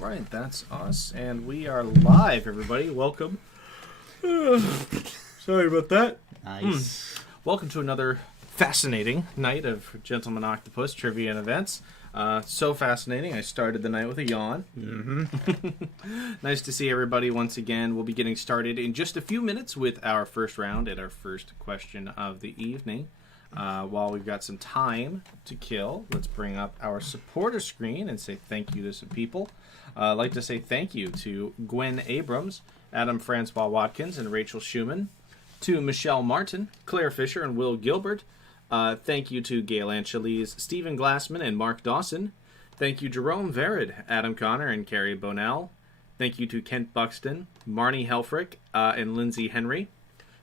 right, that's us, and we are live, everybody. Welcome. Sorry about that. Nice. Welcome to another fascinating night of Gentleman Octopus trivia and events. So fascinating, I started the night with a yawn. Nice to see everybody once again. We'll be getting started in just a few minutes with our first round and our first question of the evening. While we've got some time to kill, let's bring up our supporter screen and say thank you to some people. I'd like to say thank you to Gwen Abrams, Adam Francois Watkins, and Rachel Schumann, to Michelle Martin, Claire Fisher, and Will Gilbert. Thank you to Gail Angeles, Stephen Glassman, and Mark Dawson. Thank you Jerome Verid, Adam Connor, and Carrie Bonell. Thank you to Kent Buxton, Marnie Helfrich, and Lindsay Henry.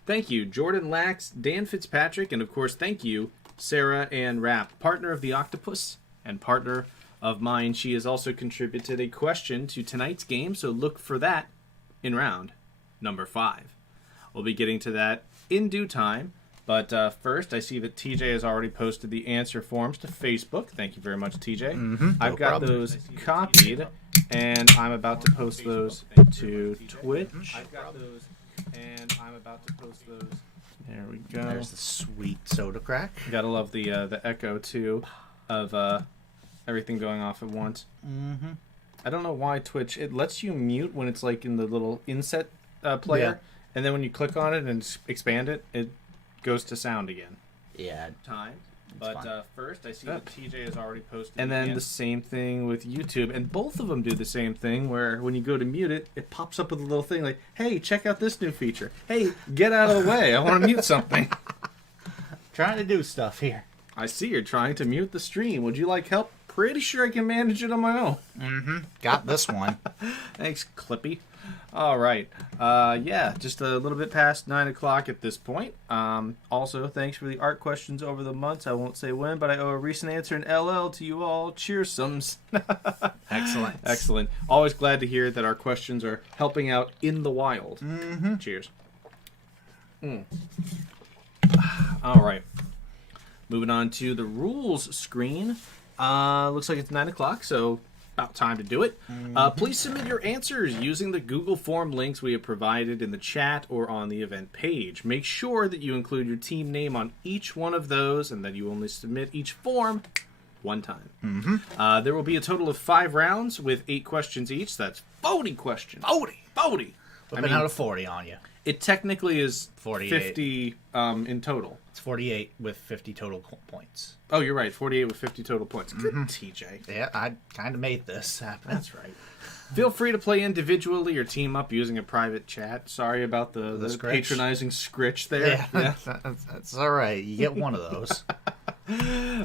Thank you, Jordan Lax, Dan Fitzpatrick, and of course, thank you, Sarah Ann Rapp, partner of the Octopus and partner of mine. She has also contributed a question to tonight's game, so look for that in round number 5. We'll be getting to that in due time, but first, I see that TJ has already posted the answer forms to Facebook. Thank you very much, TJ. I've got those copied, and I'm about to post those to Twitch. I've got those. And I'm about to post those. There we go. There's the sweet soda crack. Gotta love the echo too, of everything going off at once. I don't know why Twitch, it lets you mute when it's like in the little inset player, and then when you click on it and expand it, it goes to sound again. Yeah. Time. But first, I see that TJ has already posted. And then the same thing with YouTube. And both of them do the same thing where when you go to mute it, it pops up with a little thing like, hey, check out this new feature. Hey, get out of the way. I want to mute something. Trying to do stuff here. I see you're trying to mute the stream. Would you like help? Pretty sure I can manage it on my own. Got this one. Thanks, Clippy. All right. Yeah, just a little bit past 9 o'clock at this point. Also, thanks for the art questions over the months. I won't say when, but I owe a recent answer in LL to you all. Cheersums. Excellent. Excellent. Always glad to hear that our questions are helping out in the wild. Cheers. All right. Moving on to the rules screen. Looks like it's 9 o'clock, so about time to do it. Please submit your answers using the Google form links we have provided in the chat or on the event page. Make sure that you include your team name on each one of those and that you only submit each form one time. There will be a total of 5 rounds with 8 questions each. That's 40 questions. 40! Whipping out a 40 on you. It technically is 48. 50 in total. It's 48 with 50 total points. Oh, you're right. 48 with 50 total points. Good, TJ. Yeah, I kind of made this happen. That's right. Feel free to play individually or team up using a private chat. Sorry about the patronizing scritch there. Yeah. That's all right. You get one of those.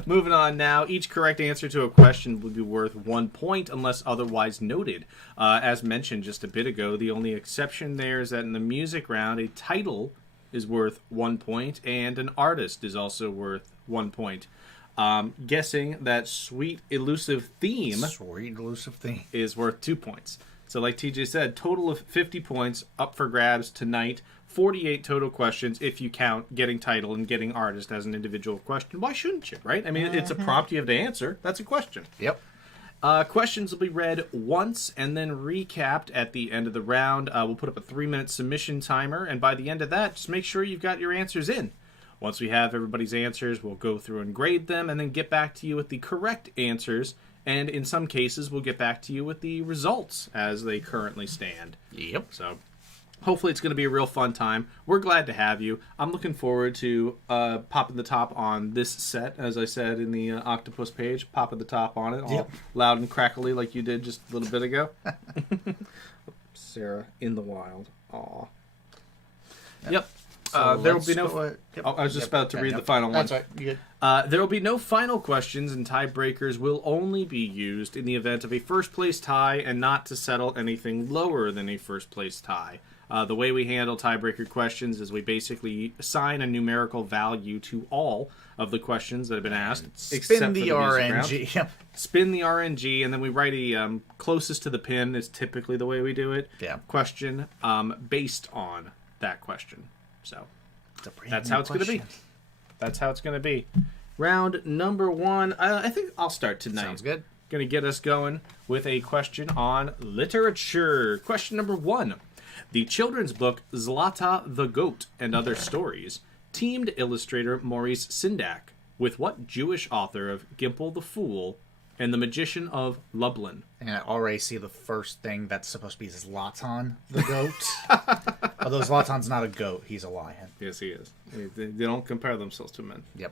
Moving on now. Each correct answer to a question will be worth 1 point unless otherwise noted. As mentioned just a bit ago, the only exception there is that in the music round, a title is worth 1 point and an artist is also worth 1 point. Guessing that sweet elusive theme is worth 2 points. So like TJ said, total of 50 points up for grabs tonight. 48 total questions if you count getting title and getting artist as an individual question. Why shouldn't you, right? I mean, it's a prompt you have to answer. That's a question. Yep. Questions will be read once and then recapped at the end of the round. We'll put up a 3-minute submission timer, and by the end of that, just make sure you've got your answers in. Once we have everybody's answers, we'll go through and grade them and then get back to you with the correct answers. And in some cases, we'll get back to you with the results as they currently stand. Yep. So hopefully it's going to be a real fun time. We're glad to have you. I'm looking forward to popping the top on this set, as I said in the Octopus page. Popping the top on it, all loud and crackly like you did just a little bit ago. Sarah in the wild. Aw. Yep. There will be no. I was just about to read the final one. That's right. You There will be no final questions, and tiebreakers will only be used in the event of a first-place tie and not to settle anything lower than a first-place tie. The way we handle tiebreaker questions is we basically assign a numerical value to all of the questions that have been asked. Spin the RNG. Yep. Spin the RNG, and then we write a closest to the pin is typically the way we do it. Yeah. Question based on that question. So that's how it's going to be. That's how it's going to be. Round number 1. I think I'll start tonight. Sounds good. going to get us going with a question on literature. Question number 1. The children's book Zlata the Goat and Other Stories teamed illustrator Maurice Sendak with what Jewish author of Gimple the Fool and the Magician of Lublin? And I already see the first thing that's supposed to be Zlatan the goat. Although Zlatan's not a goat, he's a lion. Yes, he is. They don't compare themselves to men. Yep.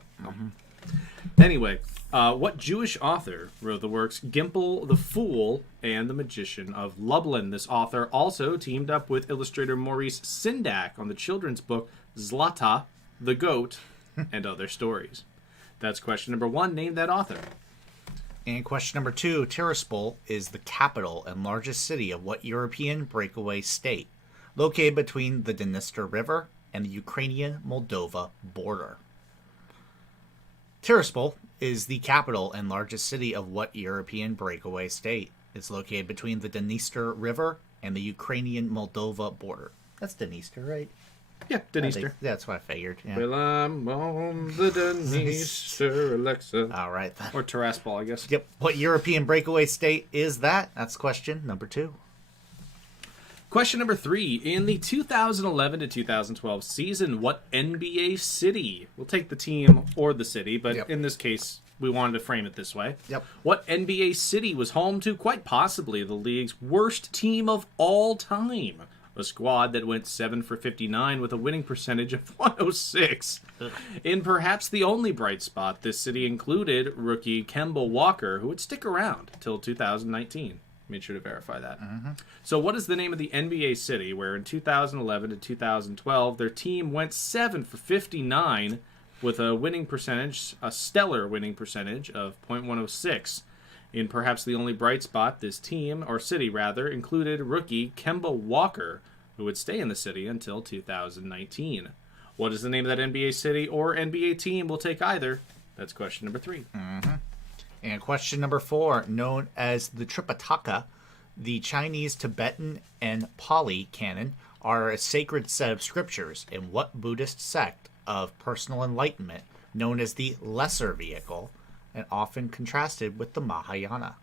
Anyway, what Jewish author wrote the works Gimple the Fool and the Magician of Lublin? This author also teamed up with illustrator Maurice Sendak on the children's book Zlata the Goat and Other Stories. That's question number 1. Name that author. And question number 2, Tiraspol is the capital and largest city of what European breakaway state, located between the Dniester River and the Ukrainian-Moldova border? Tiraspol is the capital and largest city of what European breakaway state? It's located between the Dniester River and the Ukrainian-Moldova border. That's Dniester, right? Yeah, Dniester. That's what I figured. Yeah. Well, I'm on the Dniester, Alexa. All right, then. Or Tiraspol, I guess. Yep. What European breakaway state is that? That's question number 2. Question number 3. In the 2011 to 2012 season, what NBA city? We'll take the team or the city, but in this case, we wanted to frame it this way. Yep. What NBA city was home to quite possibly the league's worst team of all time? A squad that went 7 for 59 with a winning percentage of 106. In perhaps the only bright spot, this city included rookie Kemba Walker, who would stick around till 2019. Made sure to verify that. So what is the name of the NBA city where in 2011 to 2012 their team went 7 for 59 with a winning percentage, a stellar winning percentage of .106? In perhaps the only bright spot, this team, or city rather, included rookie Kemba Walker, who would stay in the city until 2019. What is the name of that NBA city or NBA team? We'll take either. That's question number 3. And question number 4, known as the Tripitaka, the Chinese, Tibetan, and Pali canon are a sacred set of scriptures in what Buddhist sect of personal enlightenment known as the Lesser Vehicle, and often contrasted with the Mahayana?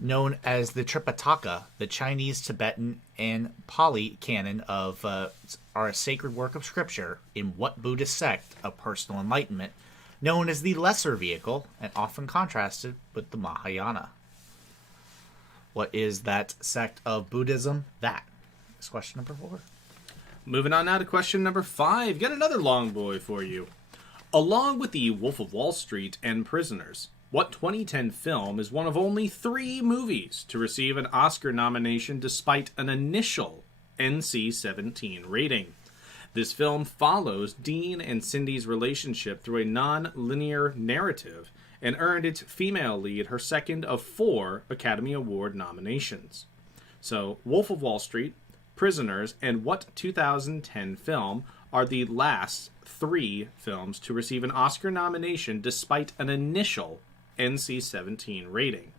Known as the Tripitaka, the Chinese, Tibetan, and Pali canon of are a sacred work of scripture in what Buddhist sect of personal enlightenment known as the Lesser Vehicle, and often contrasted with the Mahayana? What is that sect of Buddhism? That is question number 4. Moving on now to question number 5. Got another long boy for you. Along with The Wolf of Wall Street and Prisoners, what 2010 film is one of only 3 movies to receive an Oscar nomination despite an initial NC-17 rating? This film follows Dean and Cindy's relationship through a non-linear narrative and earned its female lead her second of 4 Academy Award nominations. So, Wolf of Wall Street, Prisoners, and what 2010 film are the last 3 films to receive an Oscar nomination despite an initial NC-17 rating?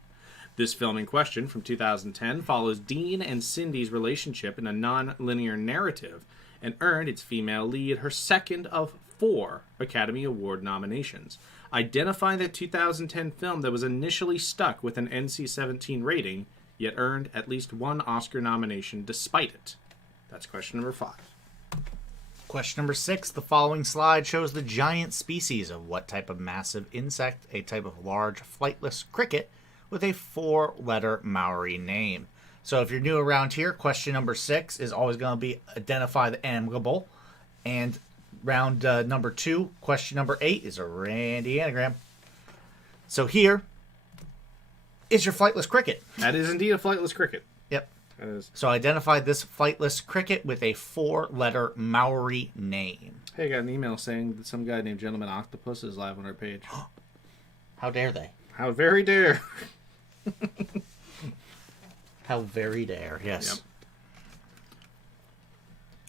This film in question from 2010 follows Dean and Cindy's relationship in a non-linear narrative and earned its female lead her second of 4 Academy Award nominations. Identify the 2010 film that was initially stuck with an NC-17 rating, yet earned at least 1 Oscar nomination despite it. That's question number 5. Question number 6. The following slide shows the giant species of what type of massive insect, a type of large flightless cricket with a 4-letter Maori name. So if you're new around here, question number 6 is always going to be identify the animal. And round number 2, question number 8 is a Randy anagram. So here is your flightless cricket. That is indeed a flightless cricket. Yep. That is. So identify this flightless cricket with a 4-letter Maori name. Hey, I got an email saying that some guy named Gentleman Octopus is live on our page. How dare they? How very dare. How very dare, yes.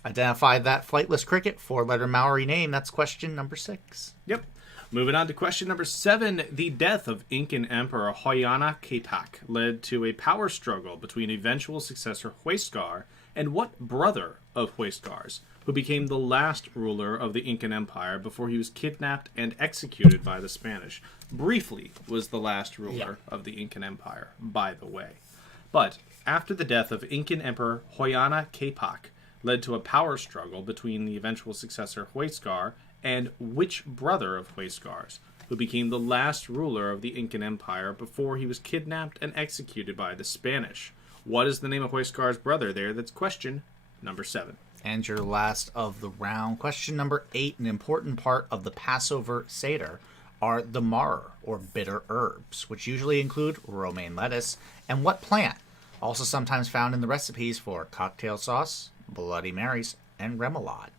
Yep. Identify that flightless cricket, 4-letter Maori name. That's question number 6. Yep. Moving on to question number 7. The death of Incan Emperor Hoyana Capac led to a power struggle between eventual successor Huascar And what brother of Huescars, who became the last ruler of the Incan Empire before he was kidnapped and executed by the Spanish, briefly was the last ruler of the Incan Empire, by the way. But after the death of Incan Emperor Huayna Capac led to a power struggle between the eventual successor Huescar and which brother of Huescar's, who became the last ruler of the Incan Empire before he was kidnapped and executed by the Spanish. What is the name of Huescar's brother there? That's question number 7. And your last of the round. Question number 8. An important part of the Passover Seder are the maror, or bitter herbs, which usually include romaine lettuce, and what plant? Also sometimes found in the recipes for cocktail sauce, Bloody Marys, and remoulade.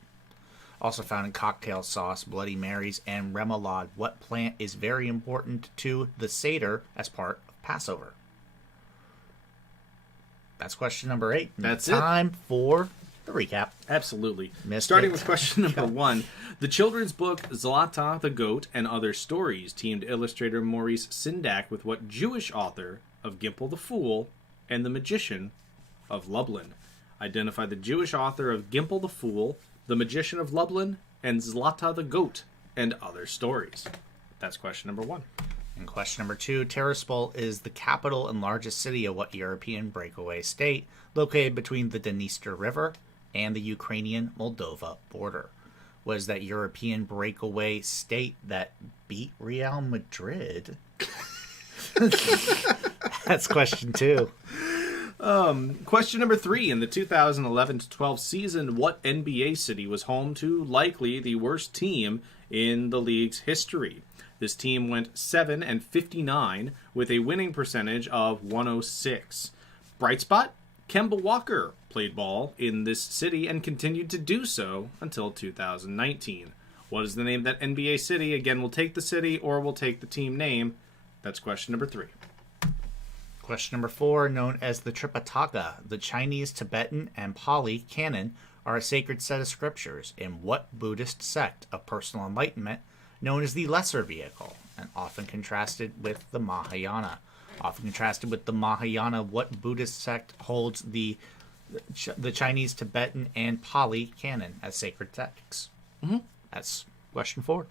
Also found in cocktail sauce, Bloody Marys, and remoulade. What plant is very important to the Seder as part of Passover? That's question number 8. That's time for the recap. Absolutely. Missed Starting it. with question number 1. The children's book Zlata the Goat and Other Stories teamed illustrator Maurice Sindak with what Jewish author of Gimple the Fool and the Magician of Lublin? Identify the Jewish author of Gimple the Fool, the Magician of Lublin, and Zlata the Goat and Other Stories. That's question number 1. And question number 2, Tiraspol is the capital and largest city of what European breakaway state, located between the Dniester River and the Ukrainian-Moldova border? Was that European breakaway state that beat Real Madrid? That's question 2. Question number 3. In the 2011-12 season, what NBA city was home to likely the worst team in the league's history? This team went 7-59 with a winning percentage of 106. Bright spot? Kemba Walker played ball in this city and continued to do so until 2019. What is the name of that NBA city? Again, we'll take the city or we'll take the team name. That's question number 3. Question number 4, known as the Tripitaka, the Chinese, Tibetan, and Pali canon are a sacred set of scriptures in what Buddhist sect of personal enlightenment known as the Lesser Vehicle, and often contrasted with the Mahayana. Often contrasted with the Mahayana, what Buddhist sect holds the Chinese, Tibetan, and Pali canon as sacred texts? That's question 4.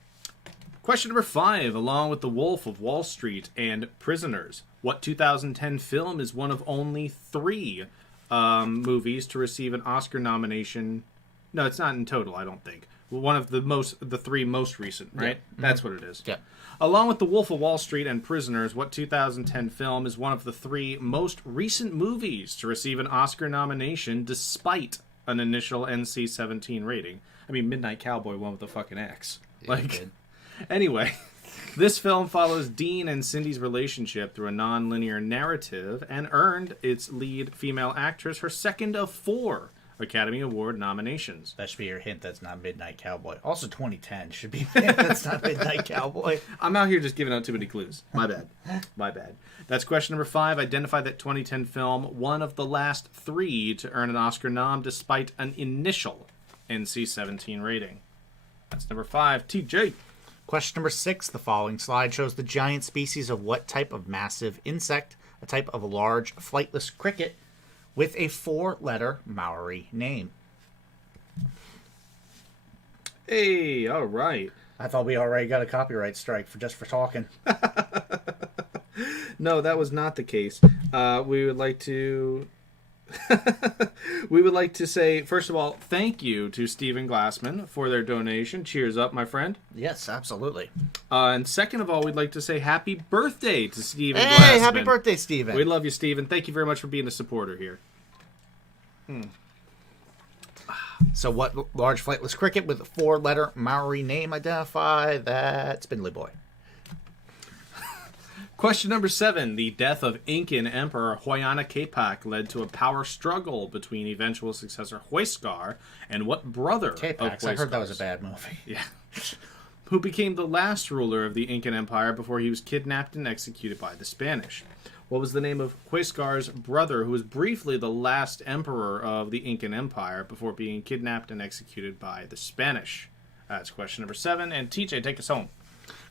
Question number 5. Along with The Wolf of Wall Street and Prisoners, what 2010 film is one of only 3 movies to receive an Oscar nomination? No, it's not in total, I don't think. One of the 3 most recent, right? Yeah. That's what it is. Yeah. Along with The Wolf of Wall Street and Prisoners, what 2010 film is one of the 3 most recent movies to receive an Oscar nomination despite an initial NC-17 rating? I mean, Midnight Cowboy won with the fucking X. Anyway, this film follows Dean and Cindy's relationship through a non-linear narrative and earned its lead female actress her second of 4 Academy Award nominations. That should be your hint. That's not Midnight Cowboy. Also, 2010 should be. That's not Midnight Cowboy. I'm out here just giving out too many clues. My bad. My bad. That's question number 5. Identify that 2010 film, one of the last 3 to earn an Oscar nom despite an initial NC-17 rating. That's number 5. TJ. Question number 6. The following slide shows the giant species of what type of massive insect, a type of large flightless cricket, with a 4-letter Maori name. Hey, all right. I thought we already got a copyright strike for talking. No, that was not the case. We would like to say, first of all, thank you to Stephen Glassman for their donation. Cheers up, my friend. Yes, absolutely. And second of all, we'd like to say happy birthday to Stephen Glassman. Hey, happy birthday, Stephen. We love you, Stephen. Thank you very much for being a supporter here. So what large flightless cricket with a 4-letter Maori name identify? That's Spindly Boy. Question number 7. The death of Incan Emperor Huayna Capac led to a power struggle between eventual successor Huescar and what brother of Capac? I heard that was a bad movie. Yeah. Who became the last ruler of the Incan Empire before he was kidnapped and executed by the Spanish. What was the name of Huescar's brother, who was briefly the last emperor of the Incan Empire before being kidnapped and executed by the Spanish? That's question number 7. And TJ, take us home.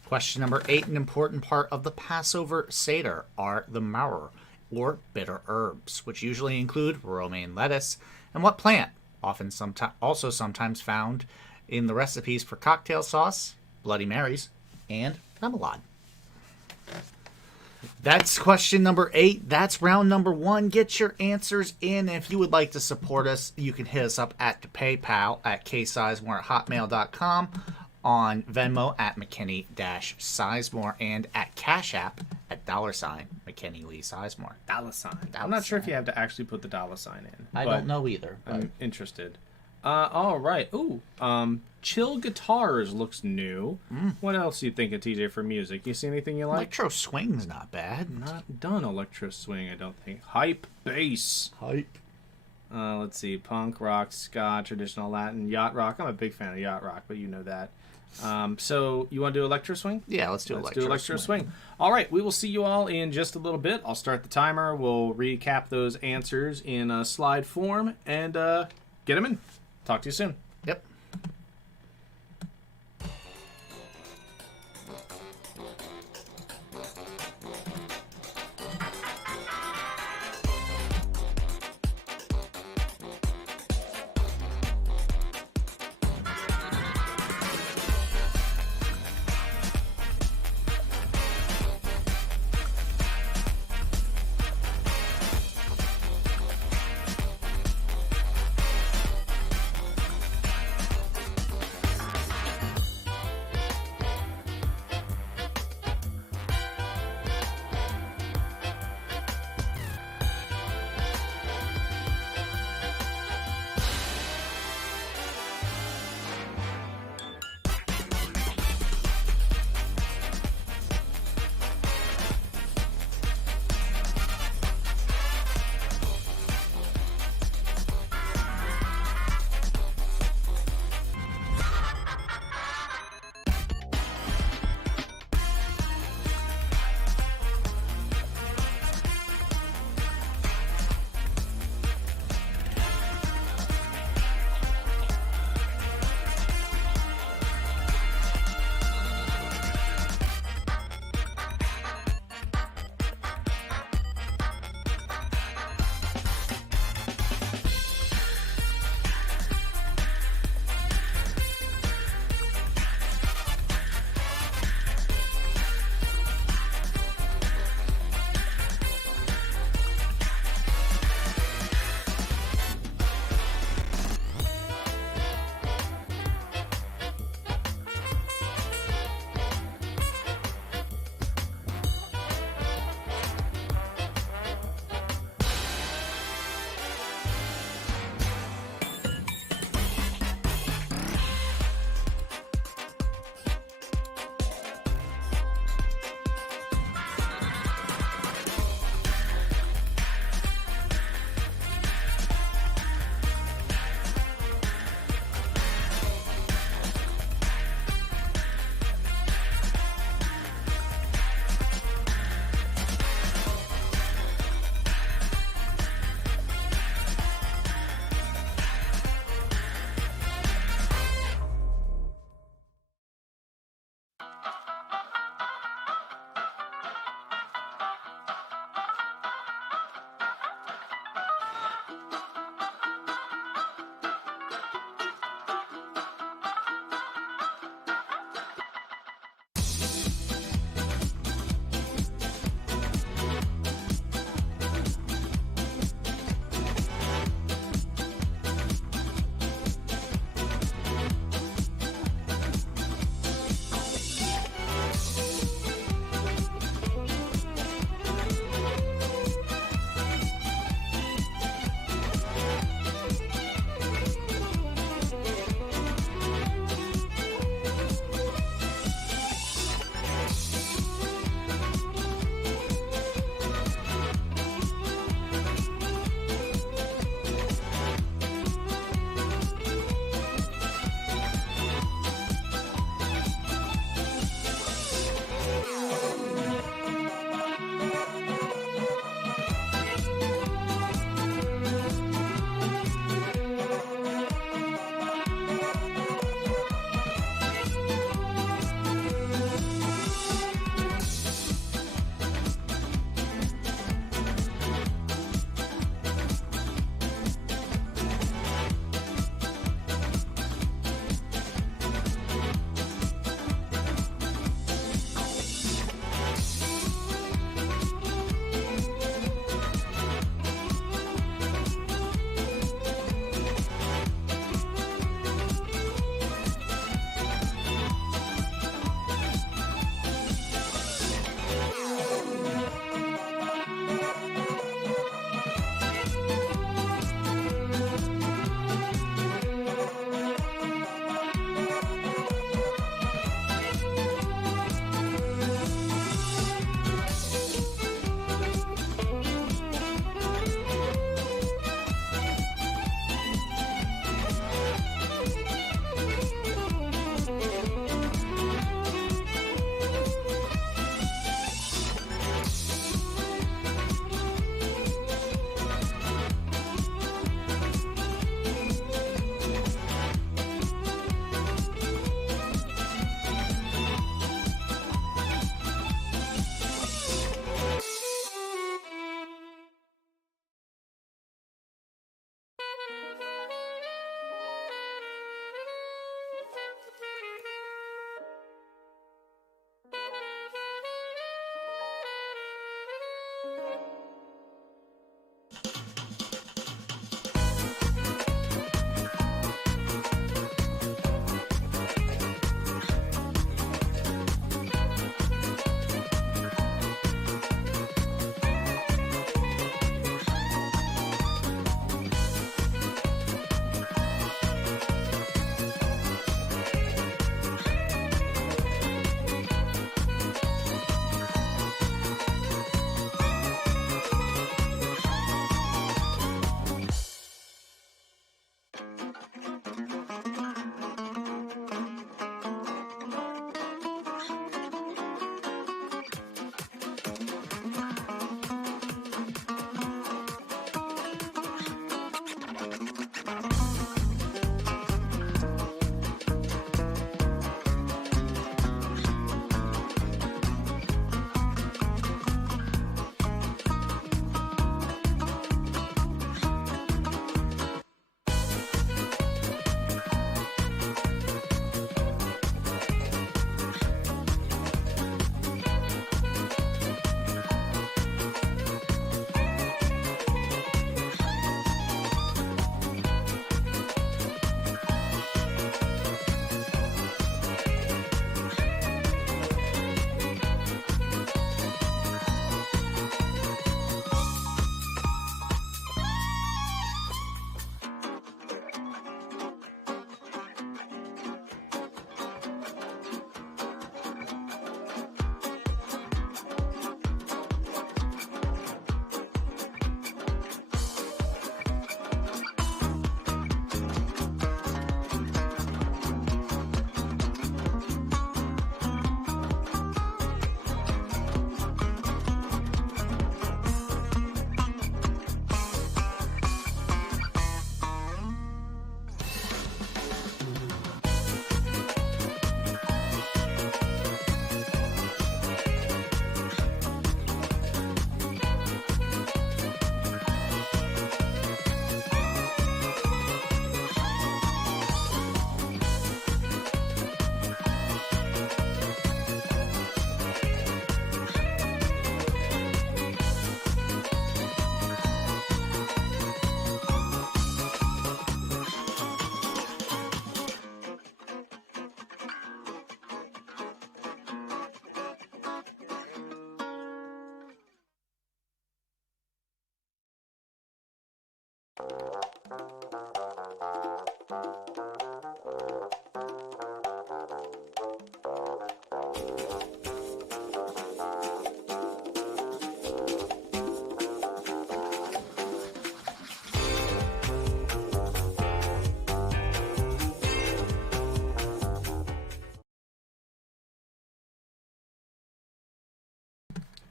Question number 8. An important part of the Passover Seder are the maror, or bitter herbs, which usually include romaine lettuce, And what plant, also sometimes found in the recipes for cocktail sauce, Bloody Marys, and remoulade? That's question number 8. That's round number 1. Get your answers in. If you would like to support us, you can hit us up at the PayPal at ksizemore@hotmail.com, on Venmo at McKinney-Sizemore, and at Cash App at $ McKinney Lee Sizemore. $. I'm not sure if you have to actually put the $ in. I don't know either. I'm interested. All right. Ooh, Chill Guitars looks new. What else you thinking, TJ, for music? You see anything you like? Electro Swing's not bad. Not done electro swing, I don't think. Hype bass. Hype. Let's see. Punk, rock, ska, traditional Latin, yacht rock. I'm a big fan of yacht rock, but you know that. So you want to do electro swing? Yeah, let's do electro swing. All right, we will see you all in just a little bit. I'll start the timer. We'll recap those answers in slide form and get them in. Talk to you soon. Yep.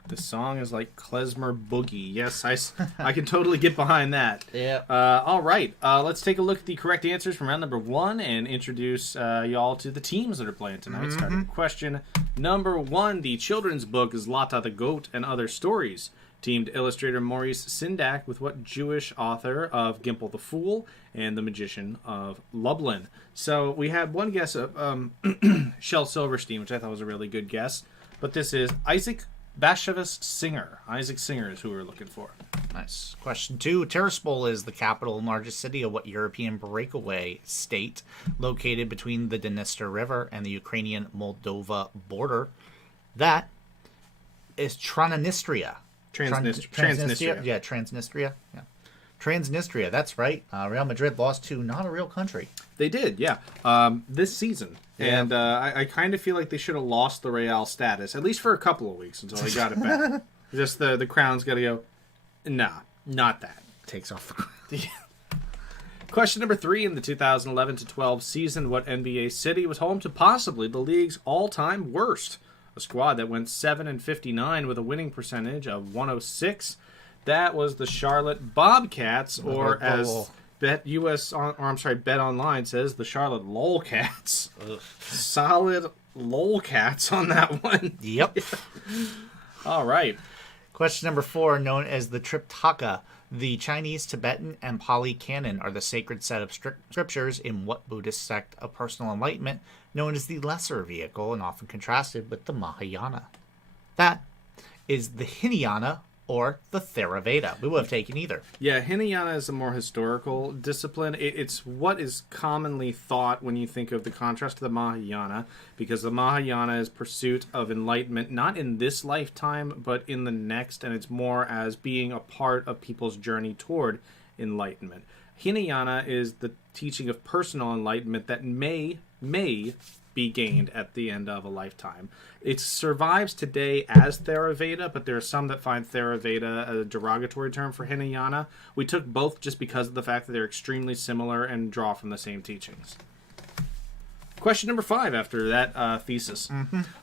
The song is like Klezmer Boogie. Yes, I can totally get behind that. Yeah. All right. Let's take a look at the correct answers from round number 1 and introduce y'all to the teams that are playing tonight. Starting with question number 1. The children's book is Zlata the Goat and Other Stories. Teamed illustrator Maurice Sindak with what Jewish author of Gimple the Fool and The Magician of Lublin? So we had one guess of Shel Silverstein, which I thought was a really good guess. But this is Isaac Bashevis Singer. Isaac Singer is who we're looking for. Nice. Question 2. Tiraspol is the capital and largest city of what European breakaway state located between the Dniester River and the Ukrainian-Moldova border? That is Transnistria. Transnistria. Yeah, Transnistria. Yeah. Transnistria, that's right. Real Madrid lost to not a real country. They did, yeah. This season. Yeah. And I kind of feel like they should have lost the Real status, at least for a couple of weeks until they got it back. Just the crown's got to go, nah, not that. Takes off the crown. Question number 3. In the 2011-12 season, what NBA city was home to possibly the league's all-time worst? A squad that went 7-59 with a winning percentage of 106. That was the Charlotte Bobcats, or as Bet Online says, the Charlotte Lolcats. Ugh. Solid Lolcats on that one. Yep. All right. Question number 4, known as the Triptaka. The Chinese, Tibetan, and Pali Canon are the sacred set of scriptures in what Buddhist sect of personal enlightenment known as the Lesser Vehicle and often contrasted with the Mahayana? That is the Hinayana or the Theravada. We would have taken either. Yeah, Hinayana is a more historical discipline. It's what is commonly thought when you think of the contrast to the Mahayana, because the Mahayana is pursuit of enlightenment, not in this lifetime, but in the next, and it's more as being a part of people's journey toward enlightenment. Hinayana is the teaching of personal enlightenment that may be gained at the end of a lifetime. It survives today as Theravada, but there are some that find Theravada a derogatory term for Hinayana. We took both just because of the fact that they're extremely similar and draw from the same teachings. Question number 5 after that thesis.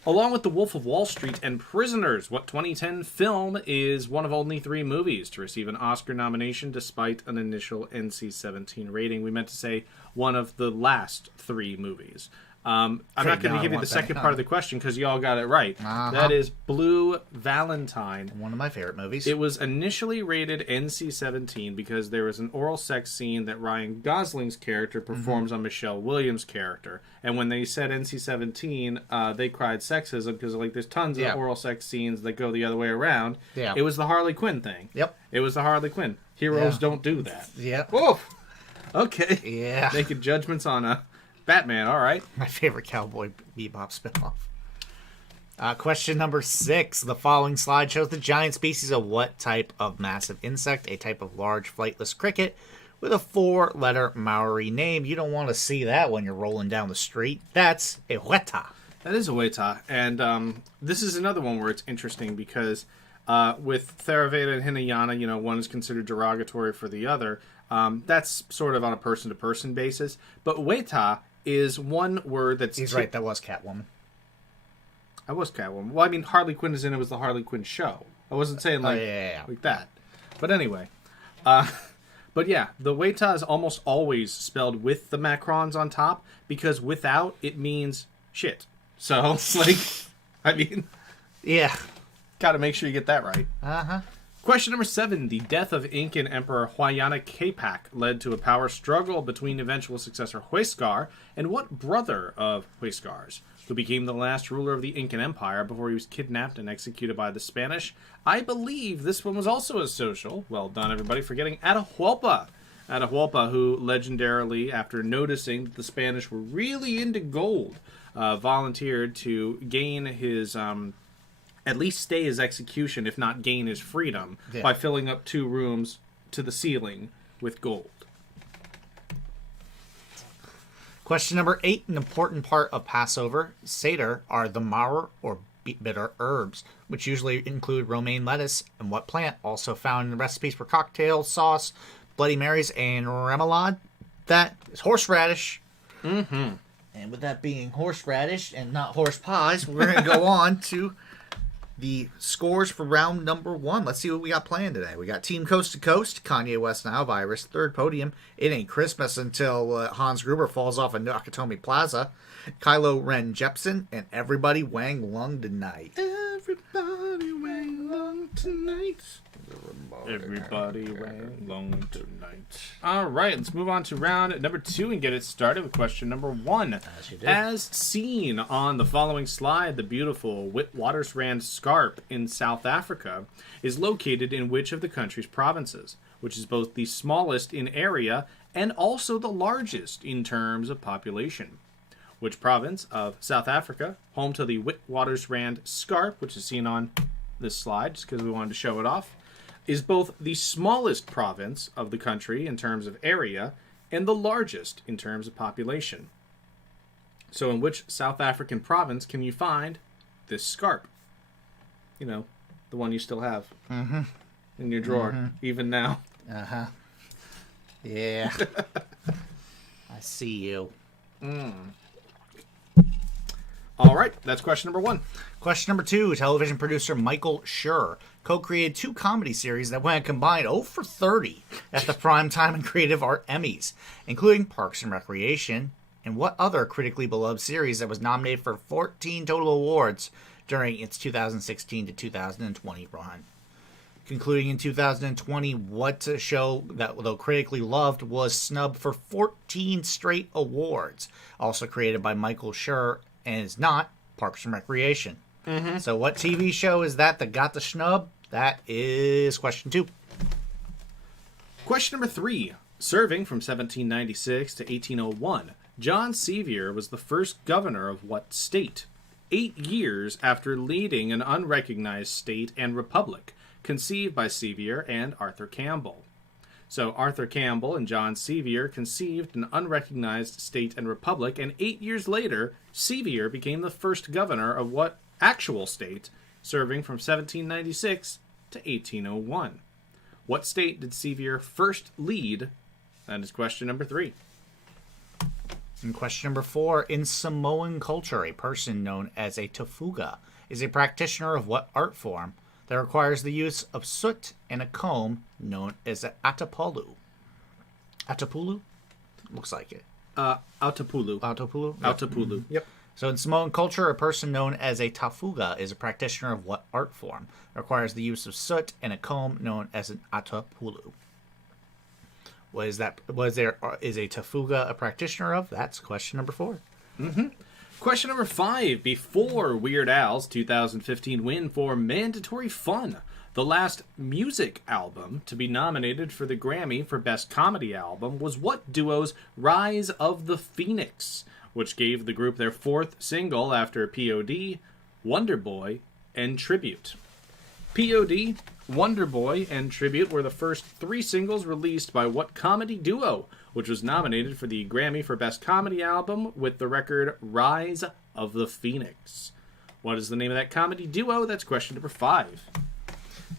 Along with The Wolf of Wall Street and Prisoners, what 2010 film is one of only 3 movies to receive an Oscar nomination despite an initial NC-17 rating? We meant to say one of the last 3 movies. I'm not going to give you the second part of the question because you all got it right. That is Blue Valentine. One of my favorite movies. It was initially rated NC-17 because there was an oral sex scene that Ryan Gosling's character performs on Michelle Williams' character. And when they said NC-17, they cried sexism because like there's tons of oral sex scenes that go the other way around. Yeah. It was the Harley Quinn thing. Yep. It was the Harley Quinn. Heroes don't do that. Yep. Whoa. Okay. Yeah. Making judgments on Batman, all right. My favorite Cowboy Bebop spinoff. Question number 6. The following slide shows the giant species of what type of massive insect? A type of large flightless cricket with a 4-letter Maori name. You don't want to see that when you're rolling down the street. That's a weta. That is a weta. And this is another one where it's interesting because with Theravada and Hinayana, one is considered derogatory for the other. That's sort of on a person-to-person basis. But weta is one word that's... He's right, that was Catwoman. I was Catwoman. Well, I mean, Harley Quinn is in it. Was the Harley Quinn show. I wasn't saying like that. But anyway. But yeah, the weta is almost always spelled with the macrons on top because without, it means shit. So, I mean... Yeah. Got to make sure you get that right. Uh-huh. Question number 7. The death of Incan Emperor Huayana Capac led to a power struggle between eventual successor Huascar and what brother of Huascar's, who became the last ruler of the Incan Empire before he was kidnapped and executed by the Spanish. I believe this one was also a social. Well done, everybody, for getting Atahualpa. Atahualpa, who legendarily, after noticing that the Spanish were really into gold, volunteered to gain his... at least stay his execution, if not gain his freedom, by filling up 2 rooms to the ceiling with gold. Question number 8. An important part of Passover Seder are the maror, or bitter herbs, which usually include romaine lettuce, and what plant also found in the recipes for cocktails, sauce, Bloody Marys, and remoulade? That is horseradish. Mm-hmm. And with that being horseradish and not horse pies, we're going to go on to the scores for round number 1. Let's see what we got planned today. We got Team Coast to Coast, Kanye West and Alvirus, third podium. It ain't Christmas until Hans Gruber falls off of Nakatomi Plaza. Kylo Ren Jepsen, and Everybody Wang Lung tonight. Everybody Wang Lung tonight. Everybody Wang Lung tonight. All right, let's move on to round number 2 and get it started with question number 1. As seen on the following slide, the beautiful Witwatersrand Scarp in South Africa is located in which of the country's provinces, which is both the smallest in area and also the largest in terms of population? Which province of South Africa, home to the Witwatersrand Scarp, which is seen on this slide, just because we wanted to show it off, is both the smallest province of the country in terms of area and the largest in terms of population? So in which South African province can you find this scarp? You know, the one you still have in your drawer, even now. Uh-huh. Yeah. I see you. All right, that's question number 1. Question number 2. Television producer Michael Schur co-created 2 comedy series that went combined 0 for 30 at the Primetime and Creative Art Emmys, including Parks and Recreation, and what other critically beloved series that was nominated for 14 total awards during its 2016 to 2020 run. Concluding in 2020, what show that, though critically loved, was snubbed for 14 straight awards, also created by Michael Schur, and is not Parks and Recreation. So what TV show is that got the snub? That is question 2. Question number 3. Serving from 1796 to 1801, John Sevier was the first governor of what state? 8 years after leading an unrecognized state and republic, conceived by Sevier and Arthur Campbell. So Arthur Campbell and John Sevier conceived an unrecognized state and republic, and 8 years later, Sevier became the first governor of what actual state, serving from 1796 to 1801? What state did Sevier first lead? That is question number 3. And question number 4. In Samoan culture, a person known as a tafuga is a practitioner of what art form that requires the use of soot and a comb known as an atapulu? Atapulu? Looks like it. Autapulu. Autapulu? Autapulu. Yep. So in Samoan culture, a person known as a tafuga is a practitioner of what art form that requires the use of soot and a comb known as an atapulu? What is that? Is a tafuga a practitioner of? That's question number 4. Question number 5. Before Weird Al's 2015 win for Mandatory Fun, the last music album to be nominated for the Grammy for Best Comedy Album was what duo's Rise of the Phoenix, which gave the group their 4th single after POD, Wonder Boy, and Tribute. POD, Wonder Boy, and Tribute were the first 3 singles released by what comedy duo, which was nominated for the Grammy for Best Comedy Album with the record Rise of the Phoenix. What is the name of that comedy duo? That's question number 5.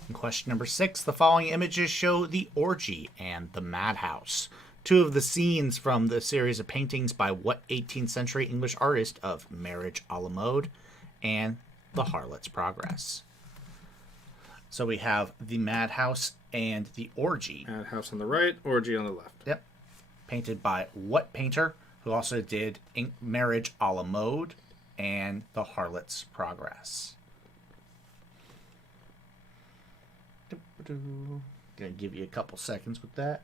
And question number 6. The following images show the orgy and the madhouse. 2 of the scenes from the series of paintings by what 18th century English artist of Marriage a la Mode and The Harlot's Progress. So we have the madhouse and the orgy. Madhouse on the right, orgy on the left. Yep. Painted by what painter, who also did Marriage a la Mode and The Harlot's Progress. Gonna give you a couple seconds with that.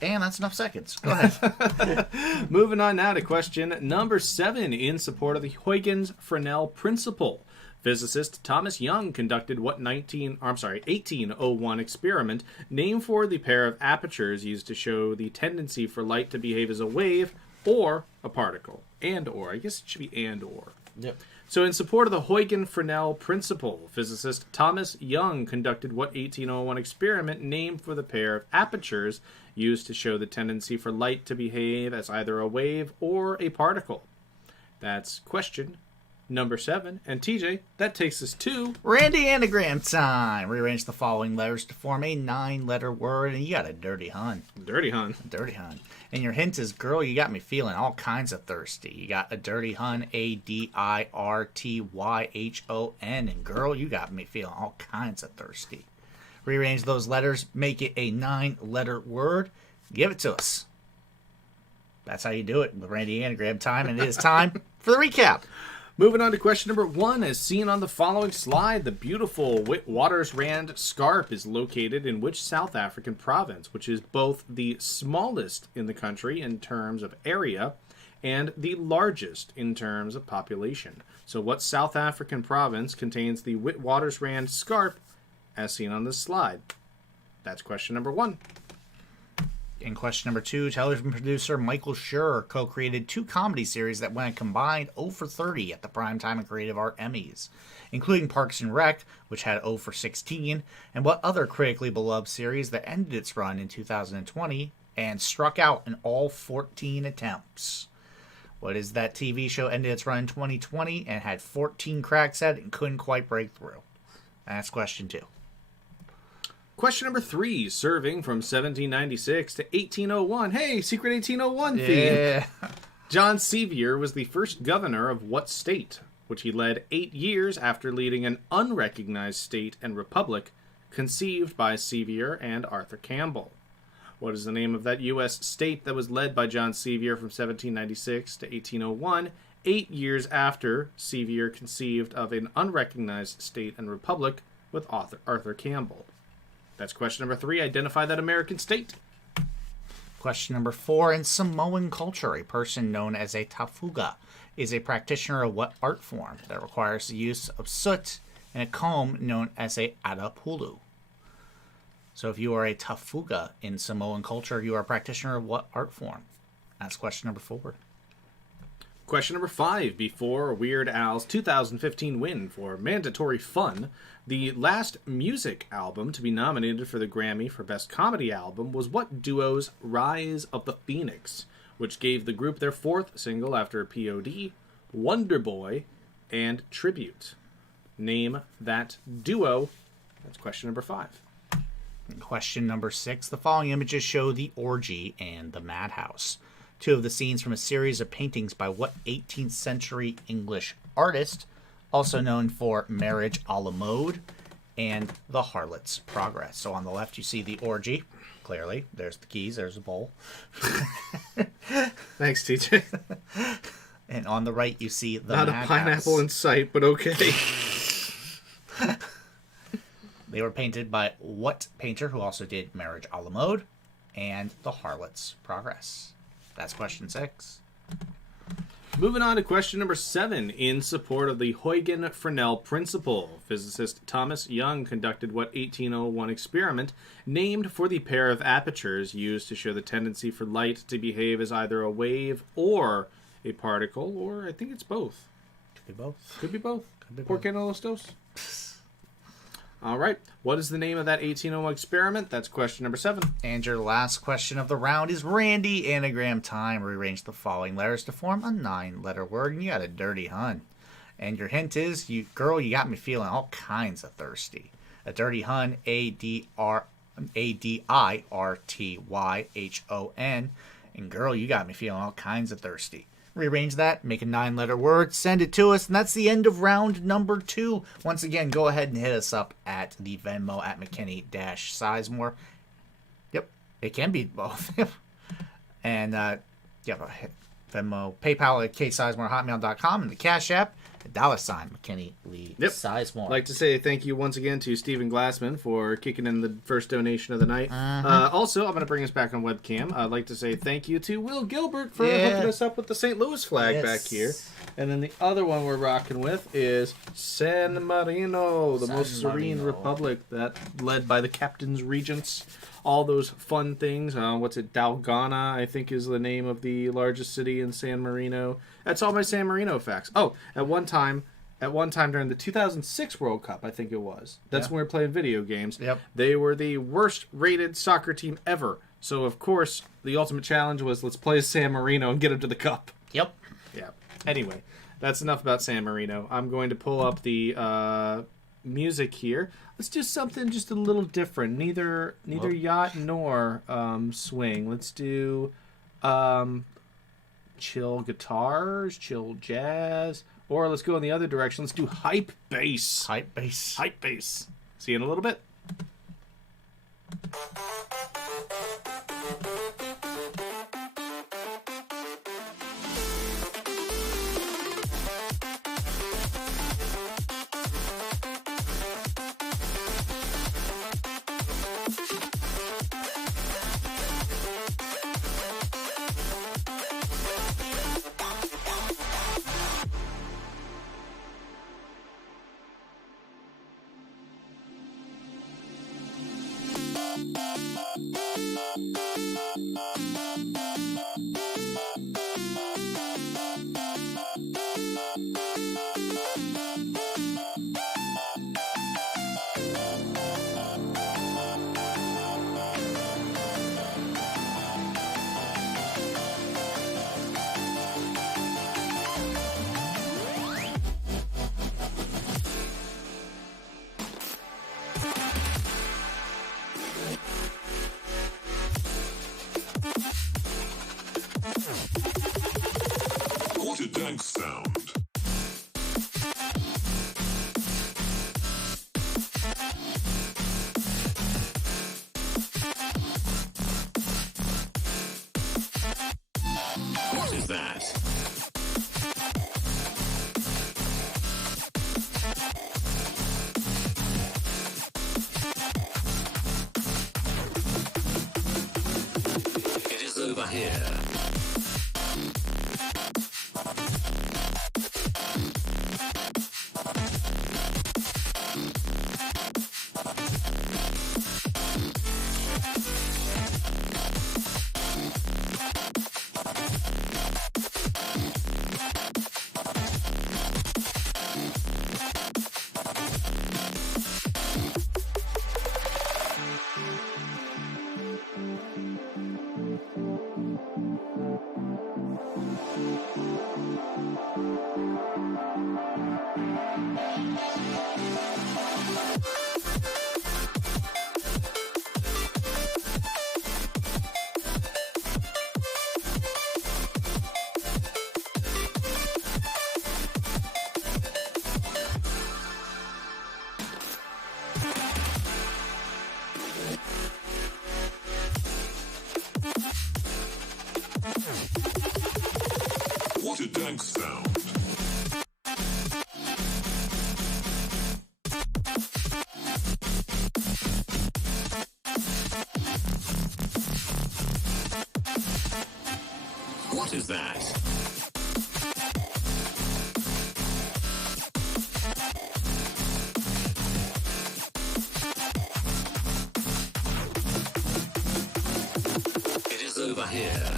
And that's enough seconds. Go ahead. Moving on now to question number 7. In support of the Huygens-Fresnel principle, physicist Thomas Young conducted what 1801 experiment named for the pair of apertures used to show the tendency for light to behave as a wave or a particle. And or. I guess it should be and or. Yep. So in support of the Huygens-Fresnel principle, physicist Thomas Young conducted what 1801 experiment named for the pair of apertures used to show the tendency for light to behave as either a wave or a particle? That's question number 7. And TJ, that takes us to Randy anagram time. Rearrange the following letters to form a 9-letter word, and you got a dirty hun. Dirty Hun. Dirty hun. And your hint is, girl, you got me feeling all kinds of thirsty. You got a dirty hun, A-D-I-R-T-Y-H-O-N. And girl, you got me feeling all kinds of thirsty. Rearrange those letters, make it a 9-letter word. Give it to us. That's how you do it with Randy anagram time, and it is time for the recap. Moving on to question number 1, as seen on the following slide, the beautiful Witwatersrand Scarp is located in which South African province, which is both the smallest in the country in terms of area and the largest in terms of population. So what South African province contains the Witwatersrand Scarp as seen on this slide? That's question number 1. In question number 2, television producer Michael Schur co-created 2 comedy series that went a combined 0 for 30 at the Primetime and Creative Art Emmys, including Parks and Rec, which had 0 for 16, and what other critically beloved series that ended its run in 2020 and struck out in all 14 attempts? What is that TV show ended its run in 2020 and had 14 cracks at it and couldn't quite break through? That's question 2. Question number 3, serving from 1796 to 1801. Hey, secret 1801 theme. Yeah. John Sevier was the first governor of what state, which he led 8 years after leading an unrecognized state and republic conceived by Sevier and Arthur Campbell? What is the name of that U.S. state that was led by John Sevier from 1796 to 1801, 8 years after Sevier conceived of an unrecognized state and republic with Arthur Campbell? That's question number 3. Identify that American state. Question number 4. In Samoan culture, a person known as a tafuga is a practitioner of what art form that requires the use of soot and a comb known as a adapulu? So if you are a tafuga in Samoan culture, you are a practitioner of what art form? That's question number 4. Question number 5. Before Weird Al's 2015 win for Mandatory Fun, the last music album to be nominated for the Grammy for Best Comedy Album was what duo's Rise of the Phoenix, which gave the group their 4th single after POD, Wonder Boy, and Tribute. Name that duo. That's question number 5. Question number 6. The following images show the orgy and the madhouse. 2 of the scenes from a series of paintings by what 18th century English artist, also known for Marriage a la Mode and The Harlot's Progress. So on the left you see the orgy, clearly. There's the keys, there's the bowl. Thanks, TJ. And on the right you see the Not madhouse. a pineapple in sight, but okay. They were painted by what painter who also did Marriage a la Mode and The Harlot's Progress? That's question 6. Moving on to question number 7. In support of the Huygens-Fresnel principle, physicist Thomas Young conducted what 1801 experiment named for the pair of apertures used to show the tendency for light to behave as either a wave or a particle, or I think it's both. Could be both. Could be both. Could be Por both. qué no los dos? All right. What is the name of that 1801 experiment? That's question number 7. And your last question of the round is Randy anagram time. Rearrange the following letters to form a 9-letter word, and you got a dirty hun. And your hint is, girl, you got me feeling all kinds of thirsty. A dirty hun, A-D-I-R-T-Y-H-O-N. And girl, you got me feeling all kinds of thirsty. Rearrange that, make a 9-letter word, send it to us, and that's the end of round number 2. Once again, go ahead and hit us up at the Venmo at McKinney-Sizemore. Yep, it can be both. And, Venmo, PayPal at ksizemore@hotmail.com, and the Cash App, $McKinney Lee Sizemore. I'd like to say thank you once again to Stephen Glassman for kicking in the first donation of the night. Also, I'm going to bring us back on webcam. I'd like to say thank you to Will Gilbert for hooking us up with the St. Louis flag back here. And then the other one we're rocking with is San Marino, the most serene republic that led by the captain's regents. All those fun things. What's it? Dalgona, I think, is the name of the largest city in San Marino. That's all my San Marino facts. Oh, at one time, at one time during the 2006 World Cup, I think it was. That's when we were playing video games. Yep. They were the worst rated soccer team ever. So, of course, the ultimate challenge was let's play San Marino and get him to the cup. Yep. Yeah. Anyway, that's enough about San Marino. I'm going to pull up the music here. Let's do something just a little different. Neither yacht nor swing. Let's do chill guitars, chill jazz, or let's go in the other direction. Let's do hype bass. Hype bass. Hype bass. See you in a little bit. What a dank sound. What is that? It is over here. What a dank sound. What is that? It is over here.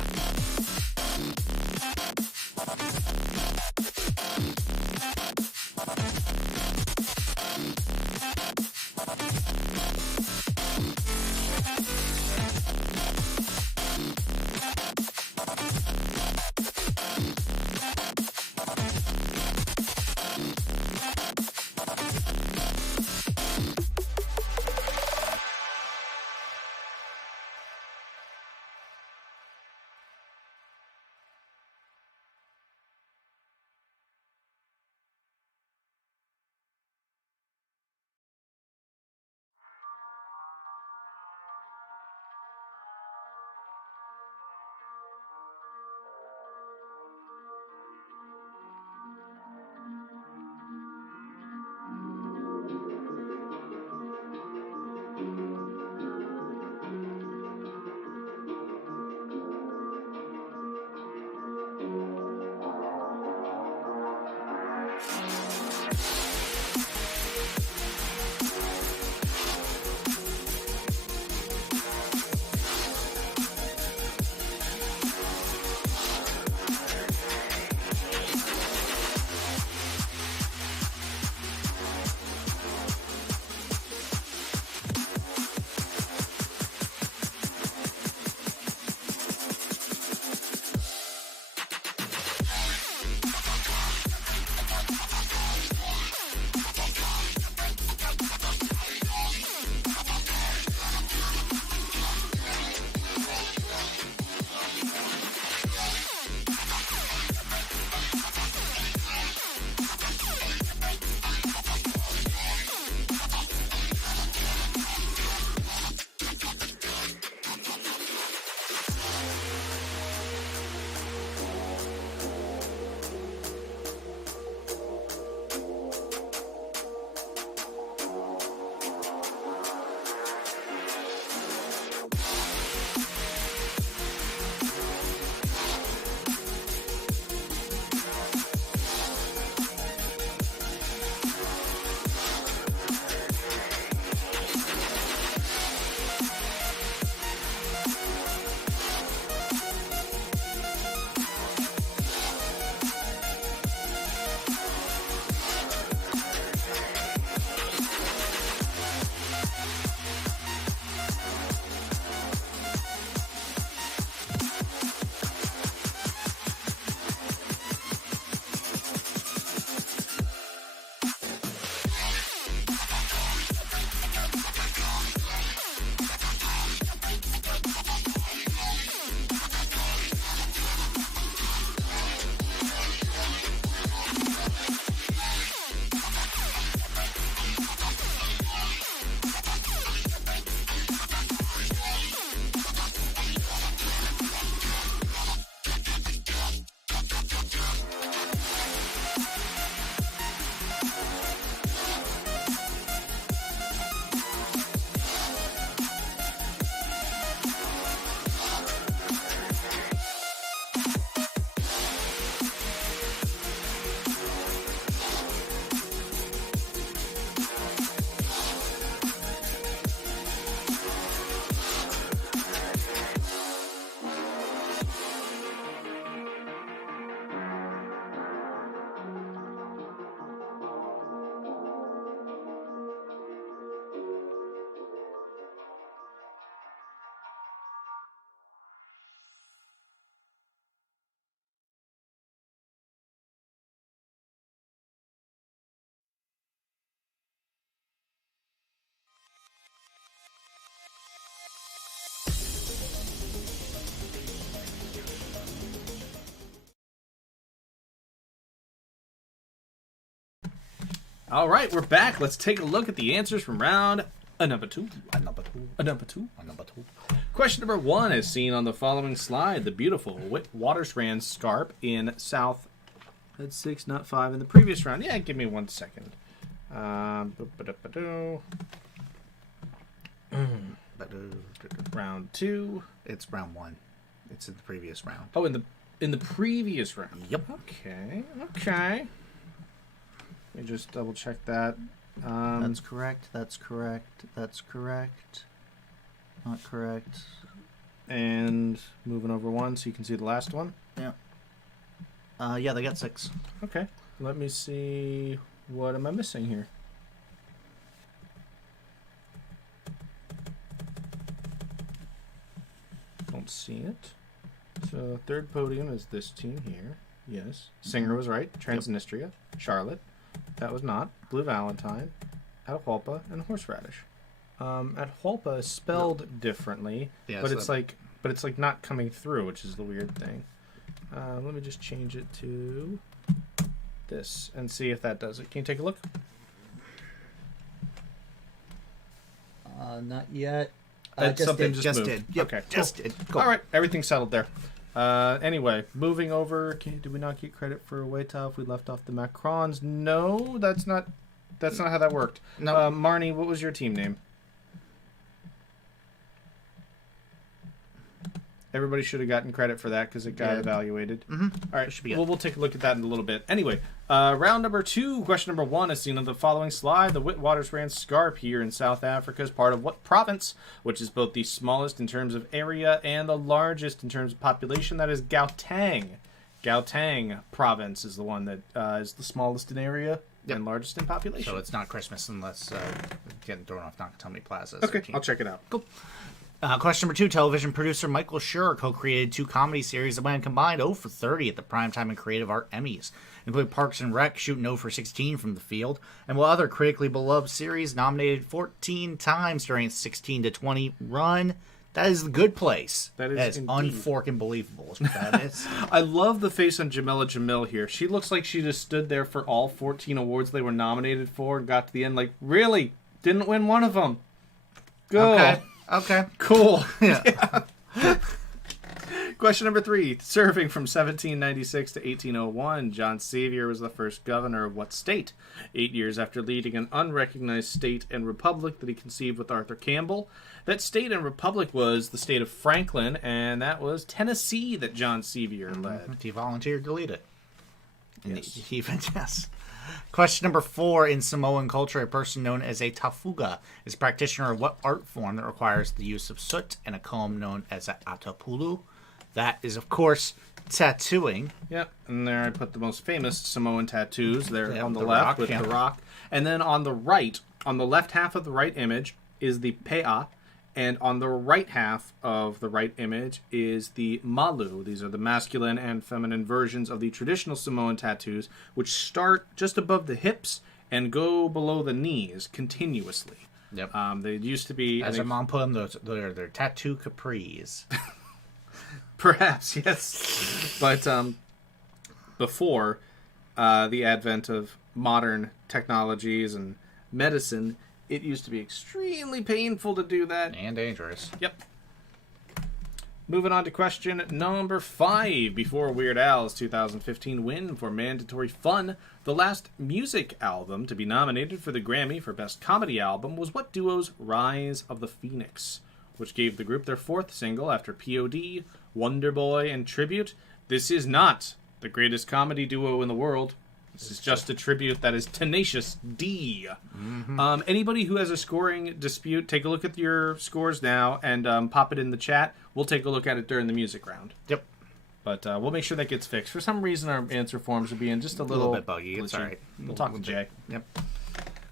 All right, we're back. Let's take a look at the answers from round number two. Number two. Question number 1 is seen on the following slide. The beautiful Witwatersrand Scarp in South. That's 6, not 5 in the previous round. Yeah, give me 1 second. Round 2. It's round 1. It's in the previous round. Oh, in the previous round. Yep. Okay. Let me just double check that. That's correct. Not correct. And moving over 1 so you can see the last one. Yeah. Yeah, they got 6. Okay. Let me see. What am I missing here? Don't see it. So third podium is this team here. Yes. Singer was right. Transnistria. Charlotte. That was not. Blue Valentine. Atahualpa and Horseradish. Atahualpa is spelled differently, Yeah, but so it's like not coming through, which is the weird thing. Let me just change it to this and see if that does it. Can you take a look? Not yet. Something just moved. did. Yep, Okay, just cool. did. Cool. All right, everything's settled there. Anyway, moving over. Did we not get credit for Weta if we left off the Macrons? No, that's not how that worked. No. Marnie, what was your team name? Everybody should have gotten credit for that because it got evaluated. Mm-hmm. All right, Should be good. we'll take a look at that in a little bit. Anyway, round number 2, question number 1 is seen on the following slide. The Witwatersrand Scarp here in South Africa is part of what province, which is both the smallest in terms of area and the largest in terms of population? That is Gauteng. Gauteng province is the one that is the smallest in area and largest in population. So it's not Christmas unless getting thrown off Nakatomi Plaza. Okay, I'll check it out. Cool. Question number 2, television producer Michael Schur co-created 2 comedy series that went combined 0 for 30 at the Primetime and Creative Art Emmys, including Parks and Rec shooting 0 for 16 from the field, and while other critically beloved series nominated 14 times during its 16 to 20 run. That is The Good Place. That is unforking believable. Is what that is. I love the face on Jamila Jamil here. She looks like she just stood there for all 14 awards they were nominated for and got to the end like, really? Didn't win one of them. Go. Okay. Cool. Yeah. Question number 3. Serving from 1796 to 1801, John Sevier was the first governor of what state? 8 years after leading an unrecognized state and republic that he conceived with Arthur Campbell. That state and republic was the state of Franklin, and that was Tennessee that John Sevier led. He volunteered to lead it. Yes. Yes. Question number 4. In Samoan culture, a person known as a tafuga is a practitioner of what art form that requires the use of soot and a comb known as a atapulu? That is, of course, tattooing. Yep, and there I put the most famous Samoan tattoos there on the the left rock, with yeah. the rock. And then on the right, on the left half of the right image is the pea, and on the right half of the right image is the malu. These are the masculine and feminine versions of the traditional Samoan tattoos, which start just above the hips and go below the knees continuously. Yep. They used to be... As our mom put them, they're tattoo capris. Perhaps, yes. But before the advent of modern technologies and medicine, it used to be extremely painful to do that. And dangerous. Yep. Moving on to question number 5. Before Weird Al's 2015 win for Mandatory Fun, the last music album to be nominated for the Grammy for Best Comedy Album was what duo's Rise of the Phoenix, which gave the group their 4th single after P.O.D., Wonder Boy, and Tribute. This is not the greatest comedy duo in the world. This is just a tribute that is Tenacious D. Mm-hmm. Anybody who has a scoring dispute, take a look at your scores now and pop it in the chat. We'll take a look at it during the music round. Yep. But we'll make sure that gets fixed. For some reason, our answer forms are being just a little bit buggy. It's glitchy. all right. We'll talk to Jay. Yep.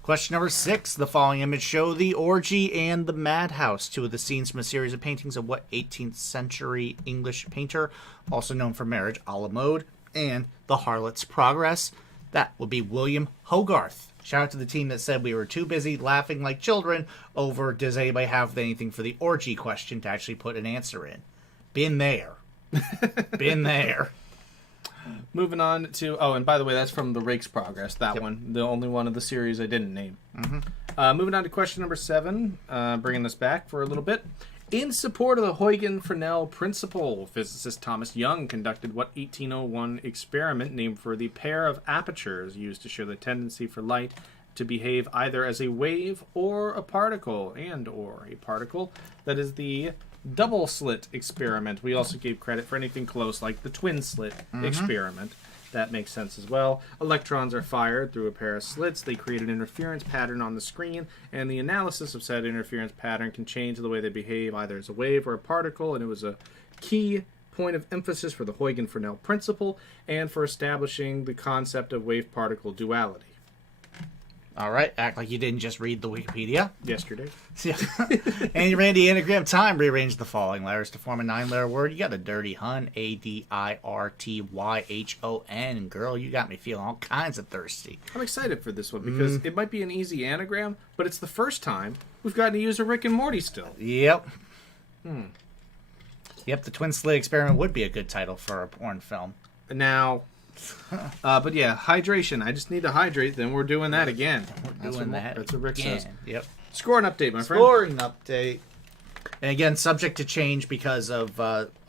Question number 6. The following image show the orgy and the madhouse, 2 of the scenes from a series of paintings of what 18th century English painter, also known for Marriage a la Mode and The Harlot's Progress. That would be William Hogarth. Shout out to the team that said we were too busy laughing like children over does anybody have anything for the orgy question to actually put an answer in. Been there. Been there. Moving on to... Oh, and by the way, that's from the Rake's Progress, that one. The only one of the series I didn't name. Moving on to question number 7, bringing us back for a little bit. In support of the Huygens-Fresnel principle, physicist Thomas Young conducted what 1801 experiment named for the pair of apertures used to show the tendency for light to behave either as a wave or a particle, or a particle. That is the double slit experiment. We also gave credit for anything close, like the twin slit experiment. That makes sense as well. Electrons are fired through a pair of slits. They create an interference pattern on the screen, and the analysis of said interference pattern can change the way they behave either as a wave or a particle, and it was a key point of emphasis for the Huygens-Fresnel principle and for establishing the concept of wave-particle duality. All right, act like you didn't just read the Wikipedia. Yesterday. Yeah. And Randy, anagram time. Rearrange the following letters to form a 9-letter word. You got a dirty hun. ADIRTYHON. Girl, you got me feeling all kinds of thirsty. I'm excited for this one because it might be an easy anagram, but it's the first time we've gotten to use a Rick and Morty still. Yep. Yep, the twin slit experiment would be a good title for a porn film. Now... but yeah, hydration. I just need to hydrate, then we're doing that again. That's what Rick says. Yep. Scoring update, my friend. Scoring update. And again, subject to change because of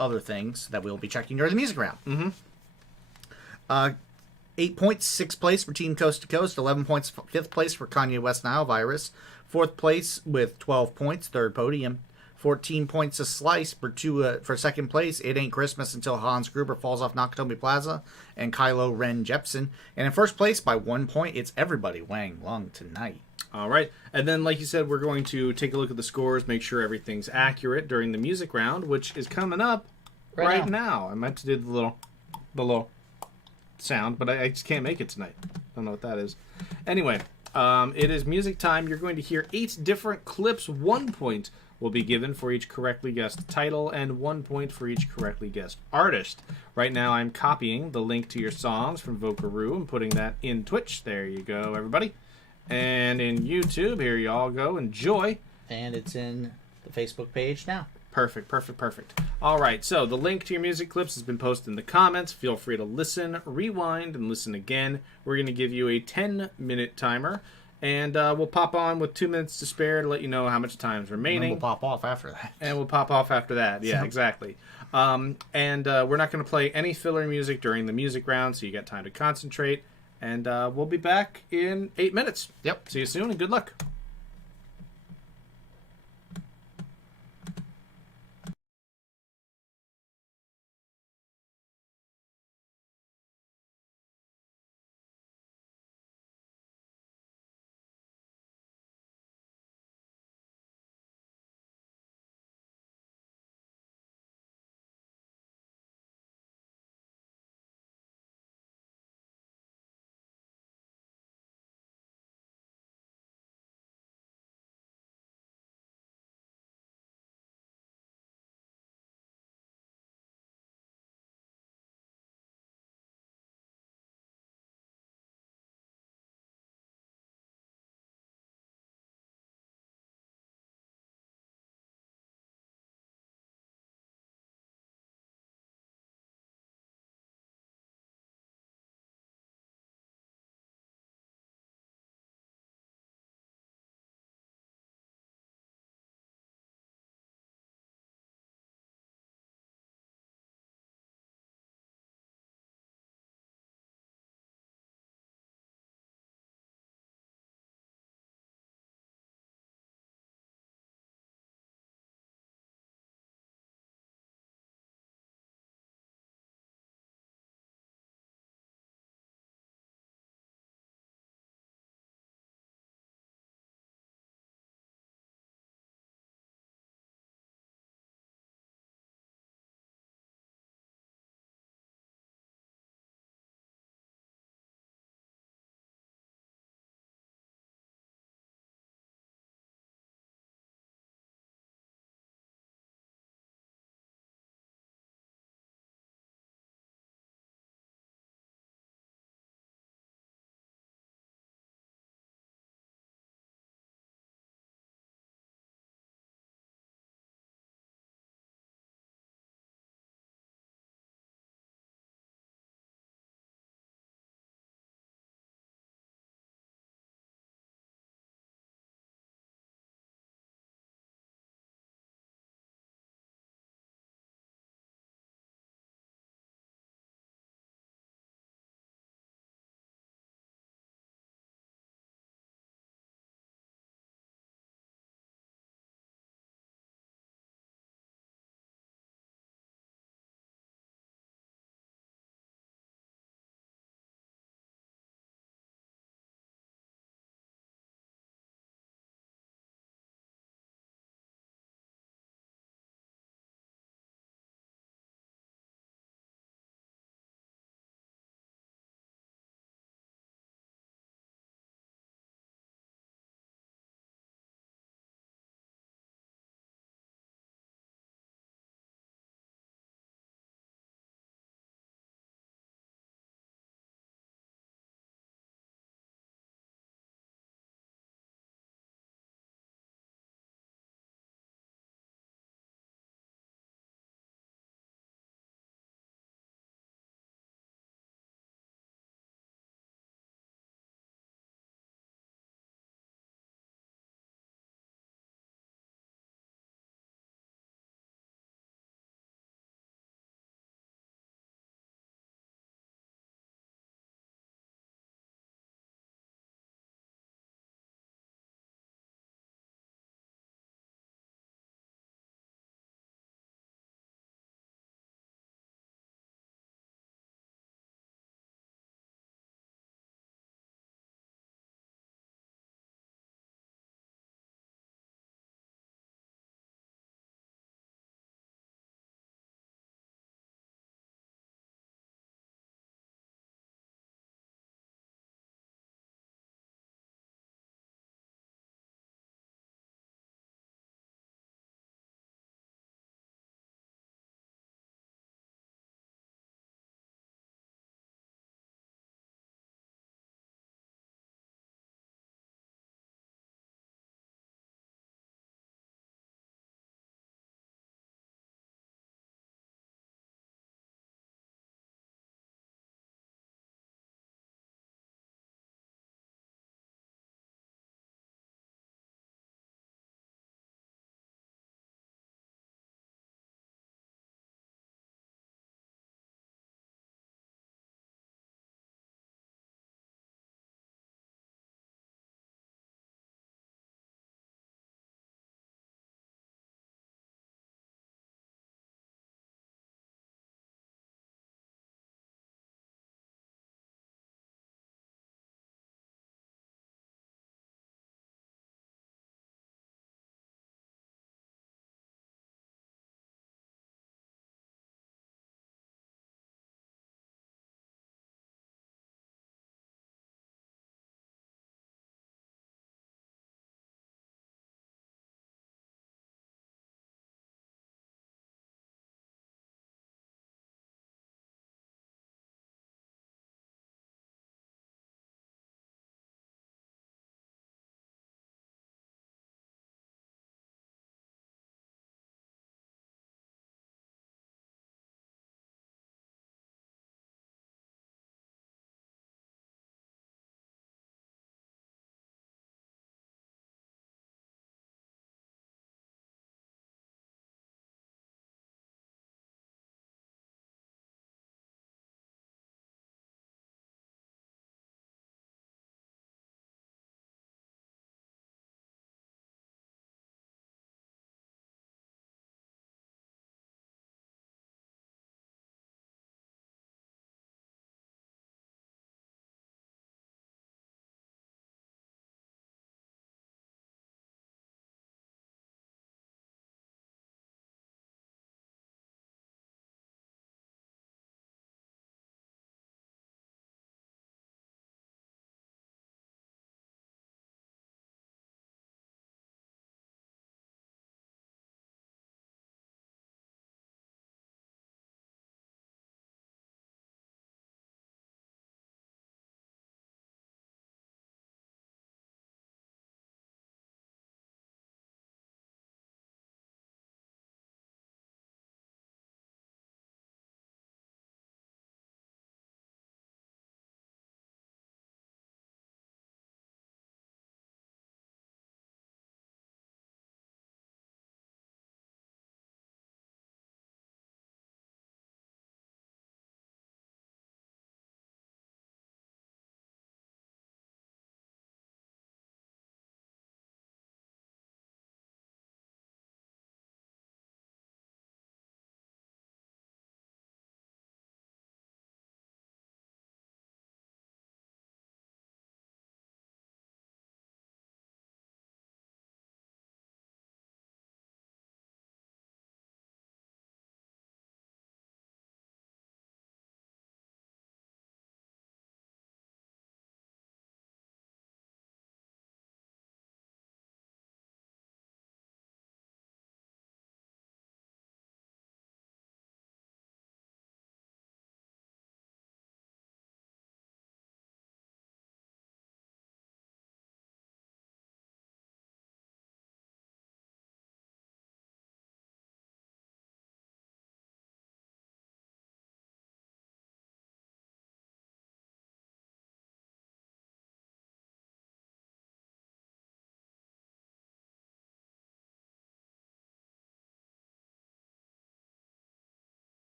other things that we'll be checking during the music round. 8 points, 6th place for Team Coast to Coast. 11 points, 5th place for Kanye West Nile Virus. 4th place with 12 points, 3rd podium. 14 points a slice for 2nd place. It Ain't Christmas Until Hans Gruber Falls Off Nakatomi Plaza and Kylo Ren Jepsen. And in 1st place by 1 point, it's Everybody Wang Lung Tonight. All right. And then, like you said, we're going to take a look at the scores, make sure everything's accurate during the music round, which is coming up right now. I meant to do the little sound, but I just can't make it tonight. Don't know what that is. Anyway, it is music time. You're going to hear 8 different clips. 1 point will be given for each correctly guessed title and 1 point for each correctly guessed artist. Right now I'm copying the link to your songs from Vocaroo and putting that in Twitch. There you go, everybody. And in YouTube, here you all go. Enjoy. And it's in the Facebook page now. Perfect. All right, so the link to your music clips has been posted in the comments. Feel free to listen, rewind, and listen again. We're going to give you a 10-minute timer. And we'll pop on with 2 minutes to spare to let you know how much time's remaining. And we'll pop off after that. Yeah, exactly. And we're not going to play any filler music during the music round, so you got time to concentrate. And we'll be back in 8 minutes. Yep. See you soon, and good luck.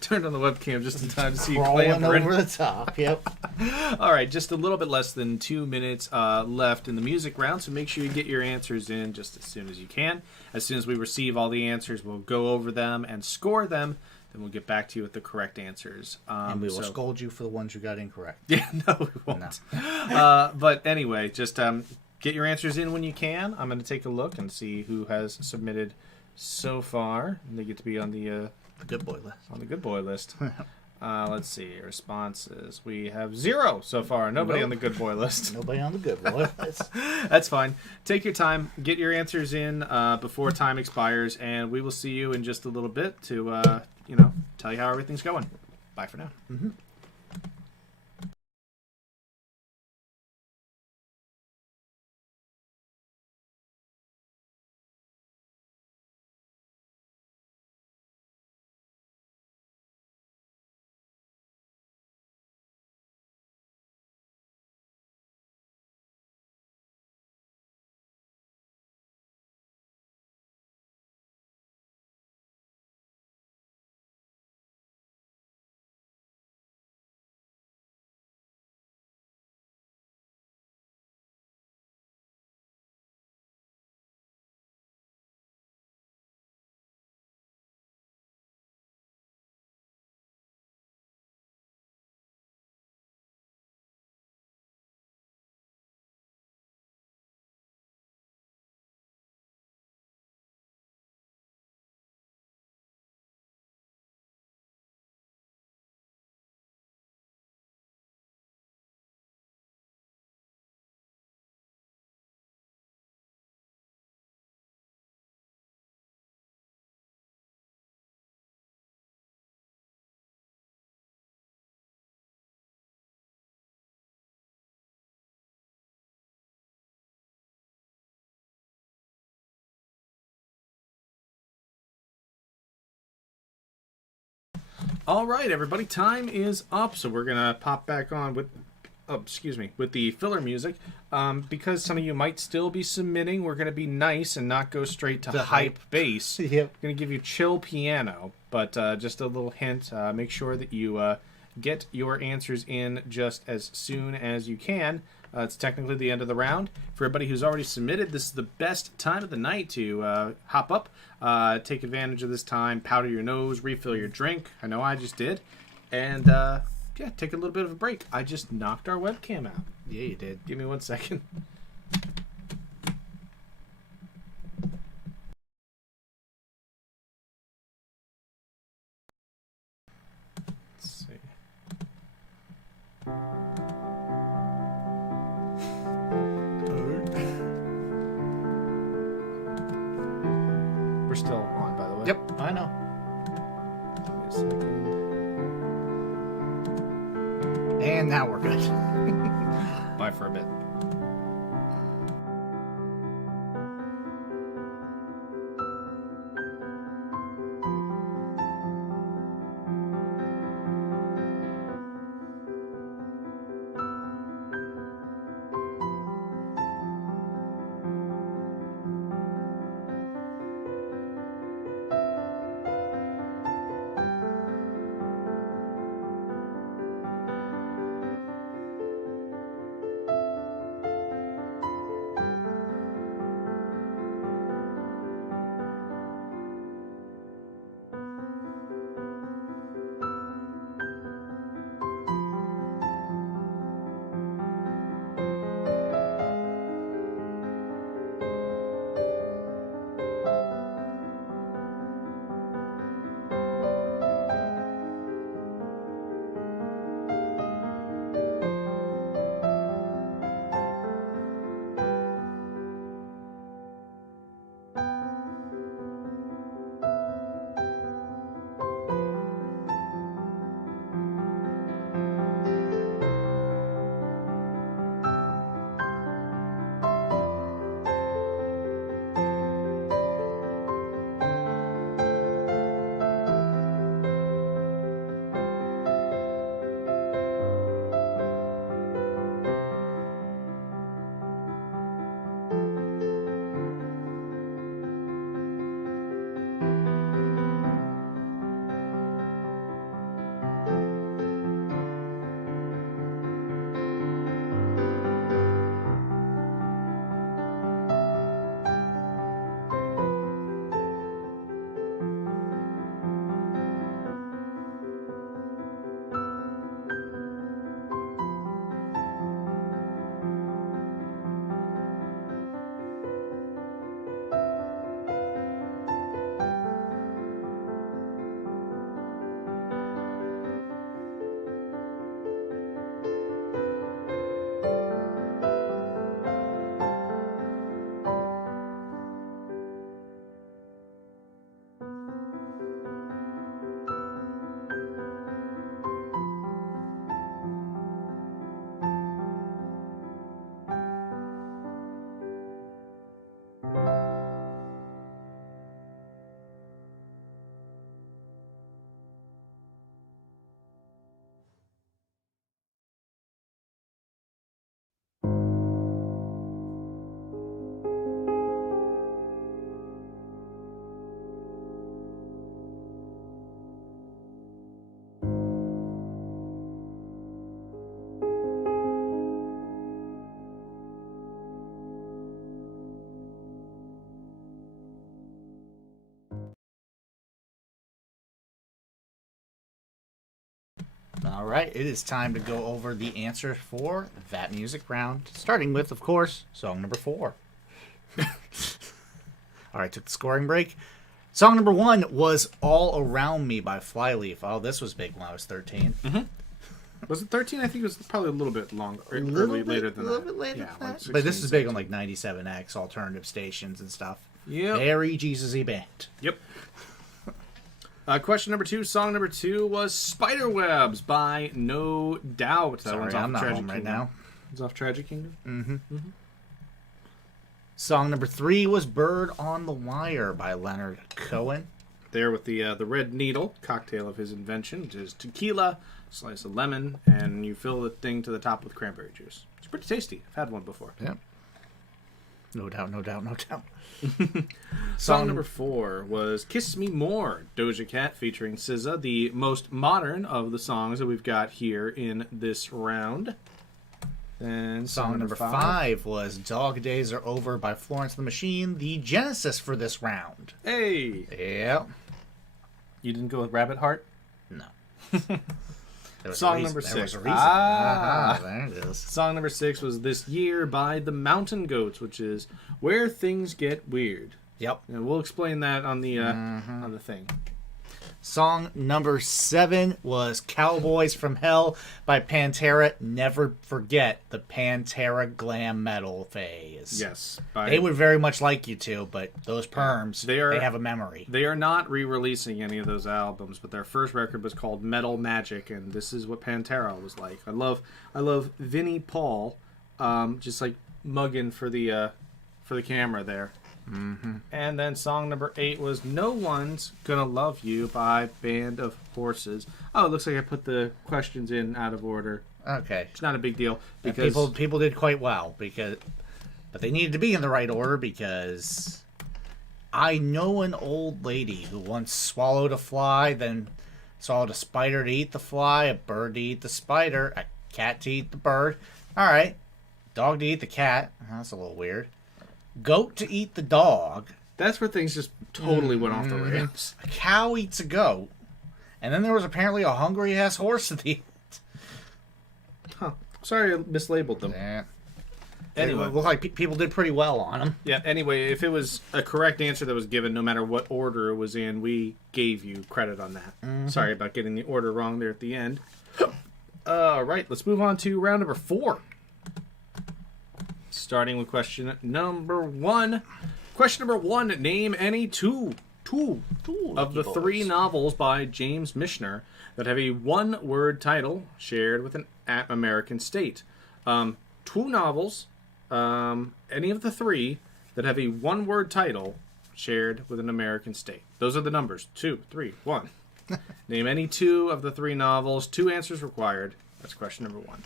Turned on the webcam just in time to see you Crawling clambering. over the top. Yep. All right, just a little bit less than 2 minutes left in the music round, so make sure you get your answers in just as soon as you can. As soon as we receive all the answers, we'll go over them and score them. Then we'll get back to you with the correct answers. And we will scold you for the ones you got incorrect. Yeah, no, we won't. No. But anyway, just get your answers in when you can. I'm going to take a look and see who has submitted so far. And they get to be on the good boy list. On the good boy list. Let's see responses. We have 0 so far. Nobody on the good boy list. Nobody on the good boy list. That's fine. Take your time. Get your answers in before time expires, and we will see you in just a little bit to tell you how everything's going. Bye for now. Mm-hmm. All right, everybody, time is up, so we're gonna pop back on with, with the filler music. Because some of you might still be submitting, we're gonna be nice and not go straight to hype bass. Yep. Gonna give you chill piano, but just a little hint. Make sure that you get your answers in just as soon as you can. It's technically the end of the round. For everybody who's already submitted, this is the best time of the night to hop up, take advantage of this time, powder your nose, refill your drink. I know I just did. And, take a little bit of a break. I just knocked our webcam out. Yeah, you did. Give me 1 second. Let's see. We're still on, by the way. Yep, I know. Give me a second. And now we're good. Bye for a bit. All right, it is time to go over the answers for that music round, starting with, of course, song number 4. All right, took the scoring break. Song number 1 was All Around Me by Flyleaf. Oh, this was big when I was 13. Mm-hmm. Was it 13? I think it was probably a little bit longer, later than that. A little bit later yeah, than like that. 16, But this is big on like 97X, alternative stations and stuff. Yep. Very Jesus-y band. Yep. Question number 2, song number 2 was Spiderwebs by No Doubt. That Sorry, one's off I'm not Tragic home right Kingdom. now. It's off Tragic Kingdom? Mm-hmm. Song number 3 was Bird on the Wire by Leonard Cohen. There with the red needle, cocktail of his invention, which is tequila, slice of lemon, and you fill the thing to the top with cranberry juice. It's pretty tasty. I've had one before. Yep. No doubt, no doubt, no doubt. Song number 4 was Kiss Me More, Doja Cat featuring SZA, the most modern of the songs that we've got here in this round. And Song number 5 was Dog Days Are Over by Florence and the Machine, the genesis for this round. Hey! Yep. You didn't go with Rabbit Heart? No. There was Song a reason. number There was 6. a reason. Ah. There it is. Song number 6 was This Year by the Mountain Goats, which is Where Things Get Weird. Yep. And we'll explain that on the thing. Song number 7 was Cowboys from Hell by Pantera. Never forget the Pantera glam metal phase. Yes. They would very much like you to, but those perms, They they, are- have a memory. They are not re-releasing any of those albums, but their first record was called Metal Magic, and this is what Pantera was like. I love Vinnie Paul, just like mugging for the camera there. Mm-hmm. And then song number 8 was No One's Gonna Love You by Band of Horses. Oh, it looks like I put the questions in out of order. Okay. It's not a big deal And because people did quite well, but they needed to be in the right order because I know an old lady who once swallowed a fly, then swallowed a spider to eat the fly, a bird to eat the spider, a cat to eat the bird. All right, dog to eat the cat. That's a little weird. Goat to eat the dog. that's where things just totally went off the rails. A cow eats a goat. And then there was apparently a hungry-ass horse at the end. Huh. Sorry I mislabeled them. Yeah. Anyway. It looked like people did pretty well on them. Yeah, anyway, if it was a correct answer that was given, no matter what order it was in, we gave you credit on that. Mm-hmm. Sorry about getting the order wrong there at the end. All right, let's move on to round number 4. Starting with question number 1. Question number 1, name any two of the 3 novels by James Michener that have a one-word title shared with an American state. 2 novels, any of the 3 that have a one-word title shared with an American state. Those are the numbers. 2, 3, 1. Name any 2 of the 3 novels. 2 answers required. That's question number 1.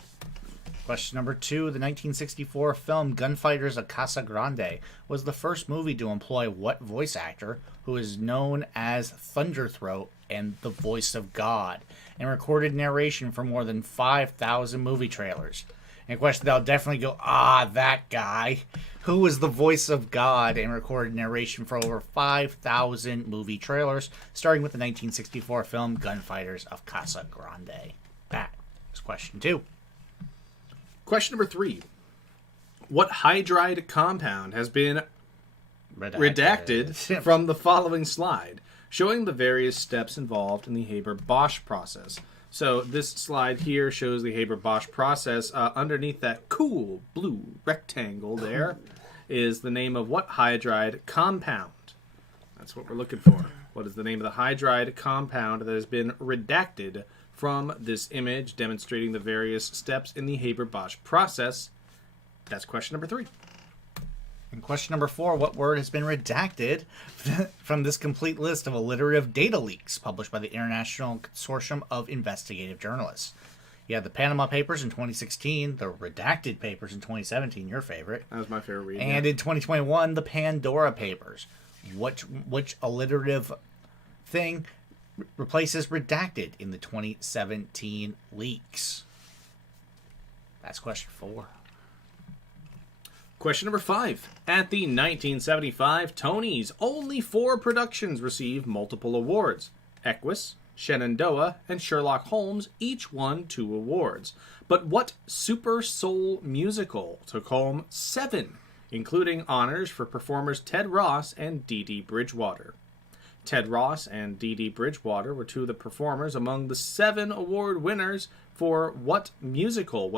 Question number 2. The 1964 film Gunfighters of Casa Grande was the first movie to employ what voice actor who is known as Thunderthroat and the voice of God and recorded narration for more than 5,000 movie trailers? And a question that'll definitely go, that guy. Who was the voice of God and recorded narration for over 5,000 movie trailers, starting with the 1964 film Gunfighters of Casa Grande? That was question 2. Question number 3. What hydride compound has been redacted from the following slide, showing the various steps involved in the Haber-Bosch process? So this slide here shows the Haber-Bosch process. Underneath that cool blue rectangle there is the name of what hydride compound? That's what we're looking for. What is the name of the hydride compound that has been redacted from this image demonstrating the various steps in the Haber-Bosch process? That's question number 3. And question number 4, what word has been redacted from this complete list of alliterative data leaks published by the International Consortium of Investigative Journalists? You had the Panama Papers in 2016, the Redacted Papers in 2017, your favorite. That was my favorite read. And in 2021, the Pandora Papers. Which alliterative thing replaces redacted in the 2017 leaks? That's question 4. Question number 5. At the 1975 Tonys, only 4 productions received multiple awards. Equus, Shenandoah, and Sherlock Holmes each won 2 awards. But what Super Soul musical took home 7, including honors for performers Ted Ross and Dee Dee Bridgewater? Ted Ross and Dee Dee Bridgewater were 2 of the performers among the 7 award winners for what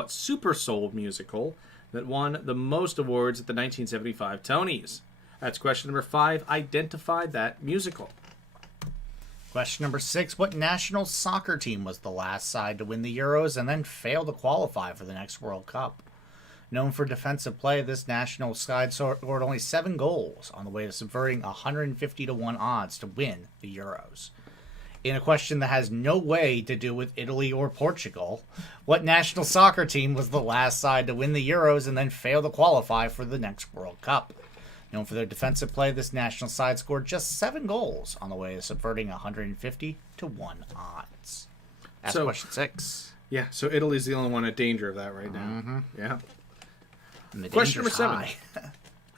Super Soul musical that won the most awards at the 1975 Tonys? That's question number 5. Identify that musical. Question number 6. What national soccer team was the last side to win the Euros and then fail to qualify for the next World Cup? Known for defensive play, this national side scored only 7 goals on the way to subverting 150-1 odds to win the Euros. In a question that has no way to do with Italy or Portugal, what national soccer team was the last side to win the Euros and then fail to qualify for the next World Cup? Known for their defensive play, this national side scored just 7 goals on the way to subverting 150-1 odds. That's question 6. Yeah, so Italy's the only one in danger of that right now. Mm-hmm. Yeah. And Question number 7. high.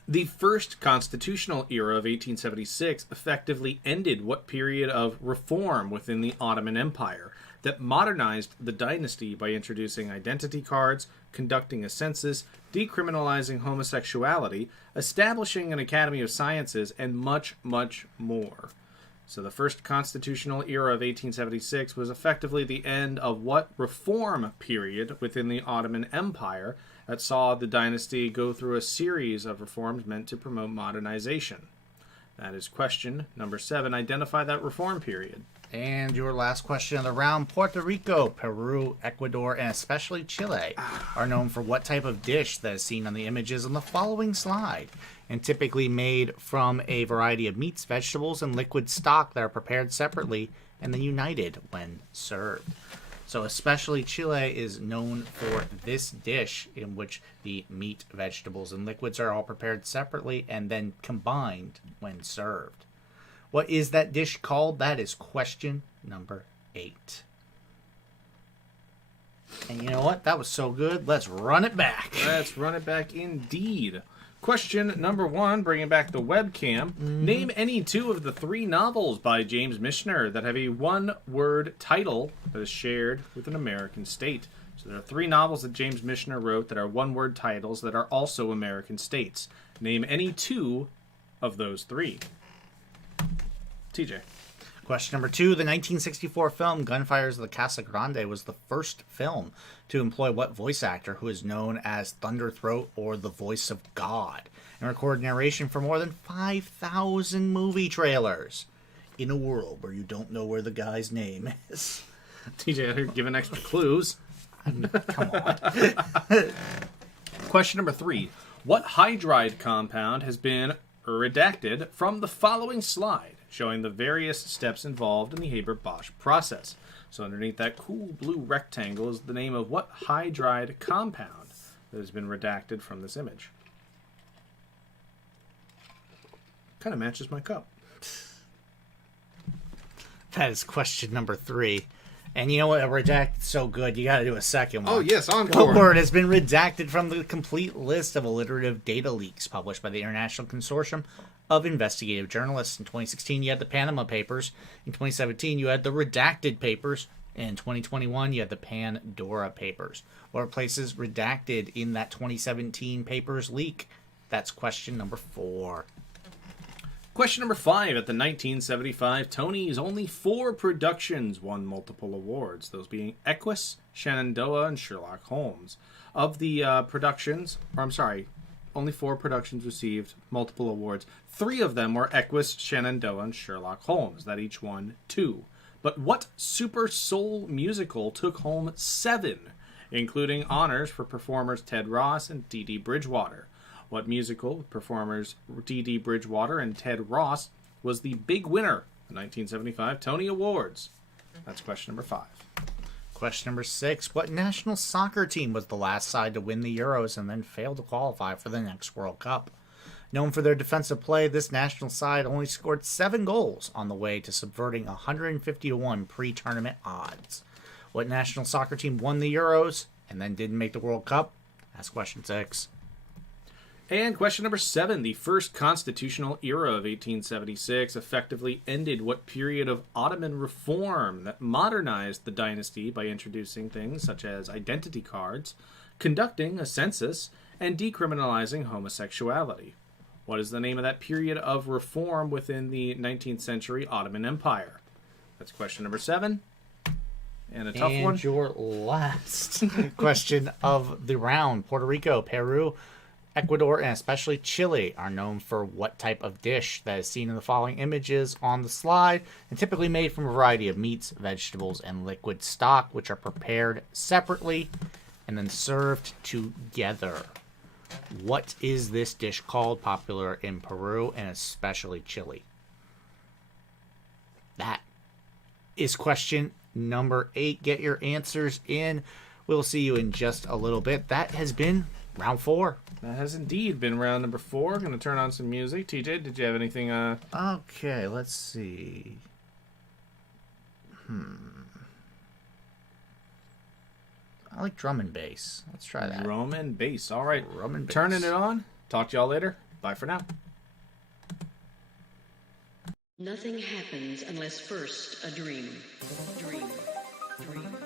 The first constitutional era of 1876 effectively ended what period of reform within the Ottoman Empire that modernized the dynasty by introducing identity cards, conducting a census, decriminalizing homosexuality, establishing an Academy of Sciences, and much, much more. So the first constitutional era of 1876 was effectively the end of what reform period within the Ottoman Empire that saw the dynasty go through a series of reforms meant to promote modernization. That is question number 7. Identify that reform period. And your last question of the round. Puerto Rico, Peru, Ecuador, and especially Chile are known for what type of dish that is seen on the images on the following slide, and typically made from a variety of meats, vegetables, and liquid stock that are prepared separately and then united when served. So especially Chile is known for this dish in which the meat, vegetables, and liquids are all prepared separately and then combined when served. What is that dish called? That is question number 8. And you know what? That was so good. Let's run it back. Let's run it back indeed. Question number 1, bringing back the webcam. Name any 2 of the 3 novels by James Michener that have a one-word title that is shared with an American state. So there are 3 novels that James Michener wrote that are one-word titles that are also American states. Name any 2 of those 3. TJ. Question number 2. The 1964 film Gunfires of the Casa Grande was the first film to employ what voice actor who is known as Thunderthroat or the Voice of God and recorded narration for more than 5,000 movie trailers in a world where you don't know where the guy's name is. TJ, you're giving extra clues. Come on. Question number 3. What hydride compound has been redacted from the following slide, showing the various steps involved in the Haber-Bosch process? So underneath that cool blue rectangle is the name of what hydride compound that has been redacted from this image. Kind of matches my cup. That is question number 3. And you know what? Redacted so good, you got to do a second one. Oh, yes, The encore. word has been redacted from the complete list of alliterative data leaks published by the International Consortium of Investigative Journalists. In 2016, you had the Panama Papers. In 2017, you had the Redacted Papers. And in 2021, you had the Pandora Papers. What replaces redacted in that 2017 papers leak? That's question number 4. Question number 5. At the 1975 Tonys, only 4 productions won multiple awards, those being Equus, Shenandoah, and Sherlock Holmes. Of the only 4 productions received multiple awards. 3 of them were Equus, Shenandoah, and Sherlock Holmes, that each won 2. But what Super Soul musical took home 7, including honors for performers Ted Ross and Dee Dee Bridgewater? What musical with performers Dee Dee Bridgewater and Ted Ross was the big winner of the 1975 Tony Awards? That's question number 5. Question number 6. What national soccer team was the last side to win the Euros and then failed to qualify for the next World Cup? Known for their defensive play, this national side only scored 7 goals on the way to subverting 150-1 pre-tournament odds. What national soccer team won the Euros and then didn't make the World Cup? That's question 6. And question number 7. The first constitutional era of 1876 effectively ended what period of Ottoman reform that modernized the dynasty by introducing things such as identity cards, conducting a census, and decriminalizing homosexuality? What is the name of that period of reform within the 19th century Ottoman Empire? That's question number 7. And a tough one. And your last question of the round. Puerto Rico, Peru, Ecuador, and especially Chile are known for what type of dish that is seen in the following images on the slide, and typically made from a variety of meats, vegetables, and liquid stock, which are prepared separately and then served together. What is this dish called, popular in Peru and especially Chile? That is question number 8. Get your answers in. We'll see you in just a little bit. That has been round 4. That has indeed been round number 4. Going to turn on some music. TJ, did you have anything? Okay, let's see. I like drum and bass. Let's try that. Drum and bass. All right. Drum and bass. Turning it on. Talk to y'all later. Bye for now. Nothing happens unless first a dream. Dream. Dream. Dream.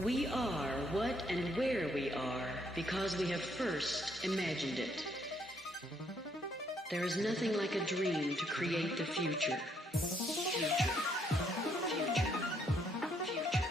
We are what and where we are because we have first imagined it. There is nothing like a dream to create the future. Future. Future. Future.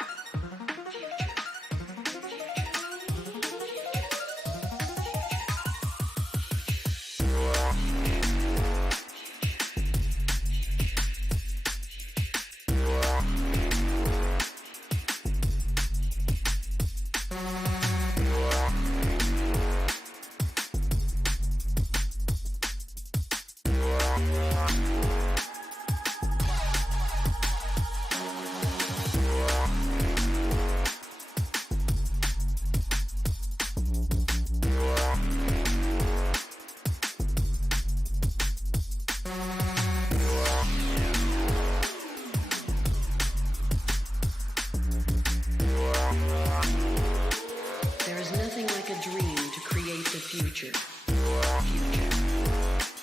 There is nothing like a dream to create the future. Future. Future.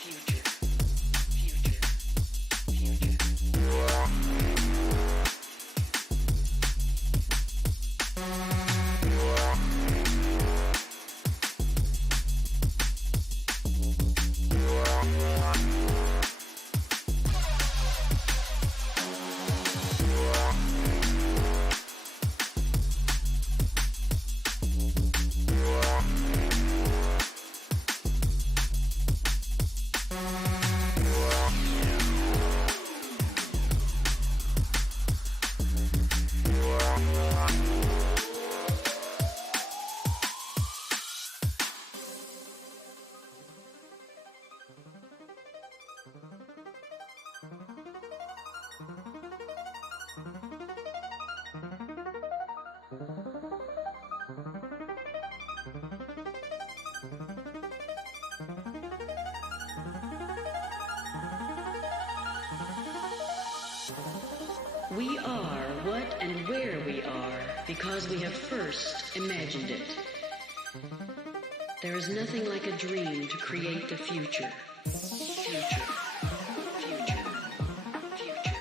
Future. Future. We are what and where we are because we have first imagined it. There is nothing like a dream to create the future. Future. Future. Future.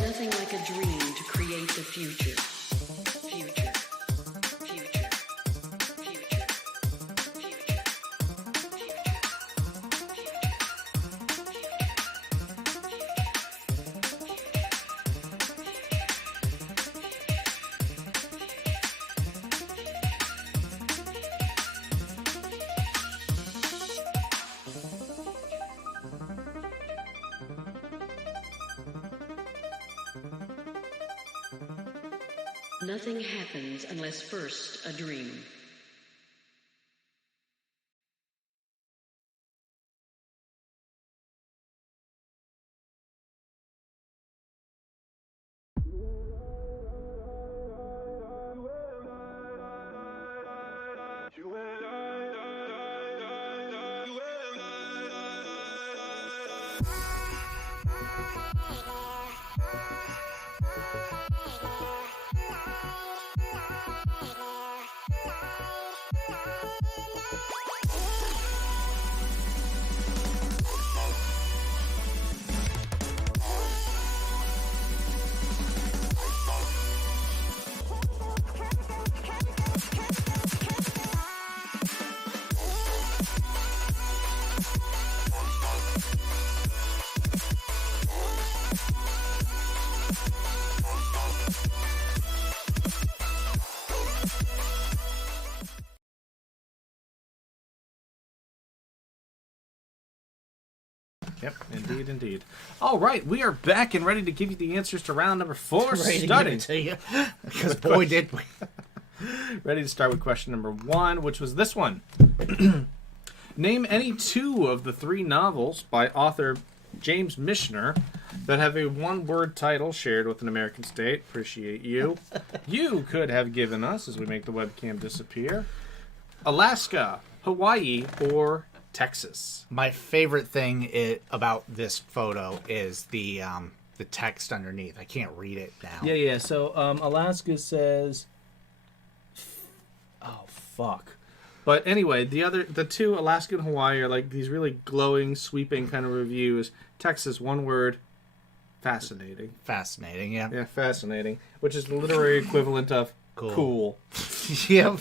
nothing like a dream to create the future. Future. Future. Future. Future. Nothing happens unless first a dream. Yep, indeed, indeed. All right, we are back and ready to give you the answers to round number 4. Ready to give Starting. it to you. Because boy, did we. Ready to start with question number 1, which was this one. Name any 2 of the 3 novels by author James Michener that have a one-word title shared with an American state. Appreciate you. You could have given us, as we make the webcam disappear, Alaska, Hawaii, or Texas. My favorite thing about this photo is the text underneath. I can't read it now. Yeah. So Alaska says, "Oh fuck." But anyway, the 2, Alaska and Hawaii, are like these really glowing, sweeping kind of reviews. Texas, one word, fascinating. Fascinating, yeah. Yeah, fascinating, which is the literary equivalent of cool. Yep.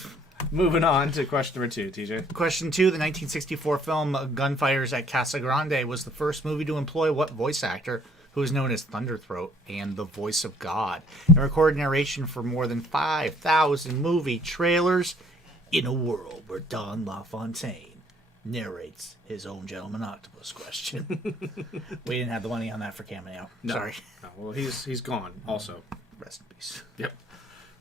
Moving on to question number 2, TJ. Question 2, the 1964 film Gunfires at Casa Grande was the first movie to employ what voice actor who is known as Thunderthroat and the voice of God, and recorded narration for more than 5,000 movie trailers in a world where Don LaFontaine narrates his own Gentleman Octopus question. We didn't have the money on that for cameo. No. Sorry. No, well, he's gone also. Rest in peace. Yep.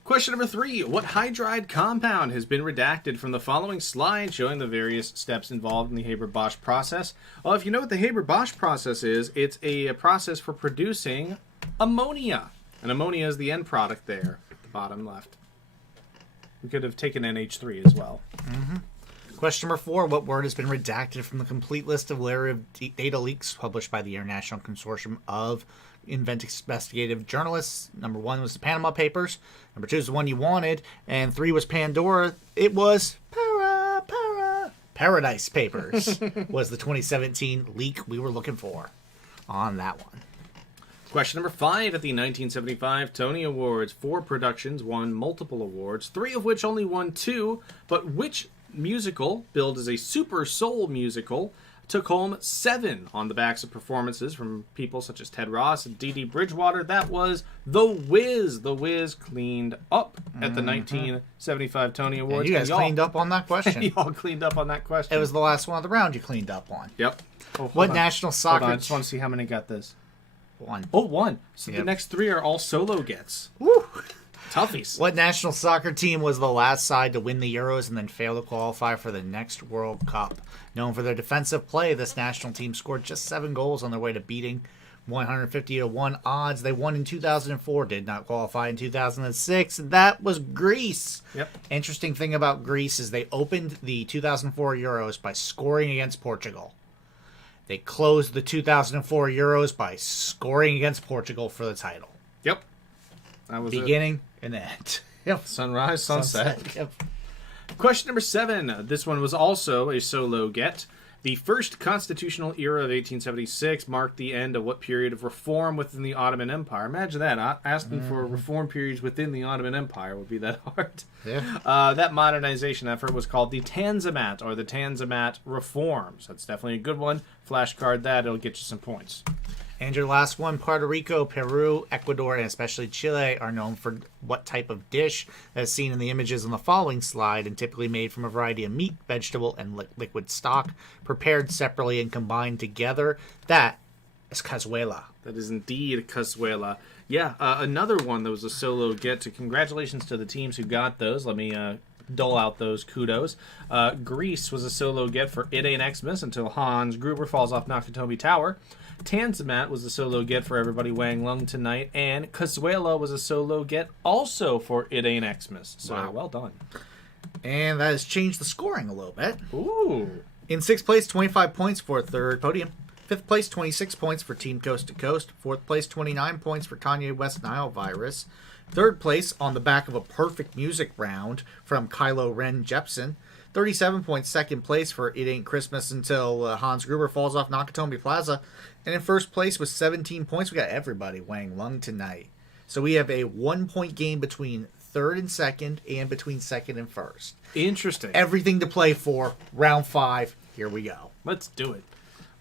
Question number 3. What hydride compound has been redacted from the following slide showing the various steps involved in the Haber-Bosch process? Well, if you know what the Haber-Bosch process is, it's a process for producing ammonia. And ammonia is the end product there, at the bottom left. We could have taken NH3 as well. Mm-hmm. Question number 4. What word has been redacted from the complete list of data leaks published by the International Consortium of investigative journalists? Number 1 was the Panama Papers. Number 2 is the one you wanted. And 3 was Pandora. It was Paradise Papers was the 2017 leak we were looking for on that one. Question number 5. At the 1975 Tony Awards, 4 productions won multiple awards, 3 of which only won 2. But which musical, billed as a super soul musical, took home 7 on the backs of performances from people such as Ted Ross and Dee Dee Bridgewater? That was The Wiz. The Wiz cleaned up at the 1975 Tony Awards. And you guys cleaned up on that question. Y'all cleaned up on that question. It was the last one of the round you cleaned up on. Yep. Oh, what national soccer... Hold on, I just want to see how many got this. 1. Oh, 1. So Yep. the next 3 are all solo gets. Woo! Toughies. What national soccer team was the last side to win the Euros and then fail to qualify for the next World Cup? Known for their defensive play, this national team scored just 7 goals on their way to beating 150-1 odds. They won in 2004, did not qualify in 2006, and that was Greece. Yep. Interesting thing about Greece is they opened the 2004 Euros by scoring against Portugal. They closed the 2004 Euros by scoring against Portugal for the title. Yep. That was Beginning and end. Yep. Sunrise, sunset. Yep. Question number 7. This one was also a solo get. The first constitutional era of 1876 marked the end of what period of reform within the Ottoman Empire? Imagine that. Asking for reform periods within the Ottoman Empire would be that hard. Yeah. That modernization effort was called the Tanzimat, or the Tanzimat Reforms. That's definitely a good one. Flashcard that. It'll get you some points. And your last one, Puerto Rico, Peru, Ecuador, and especially Chile are known for what type of dish, as seen in the images on the following slide, and typically made from a variety of meat, vegetable, and liquid stock, prepared separately and combined together. That is cazuela. That is indeed cazuela. Yeah, another one that was a solo get. So congratulations to the teams who got those. Let me dole out those kudos. Greece was a solo get for It Ain't Xmas until Hans Gruber falls off Nakatomi Tower. Tanzimat was a solo get for Everybody Wang Lung Tonight, and Cazuela was a solo get also for It Ain't Xmas. So Wow. well done. And that has changed the scoring a little bit. Ooh. In 6th place, 25 points for third podium. 5th place, 26 points for Team Coast to Coast. 4th place, 29 points for Kanye West Nile Virus. 3rd place, on the back of a perfect music round from Kylo Ren Jepsen. 37 points, 2nd place for It Ain't Christmas until Hans Gruber falls off Nakatomi Plaza. And in 1st place with 17 points, we got Everybody Wang Lung Tonight. So we have a 1-point game between 3rd and 2nd, and between 2nd and 1st. Interesting. Everything to play for. Round 5. Here we go. Let's do it.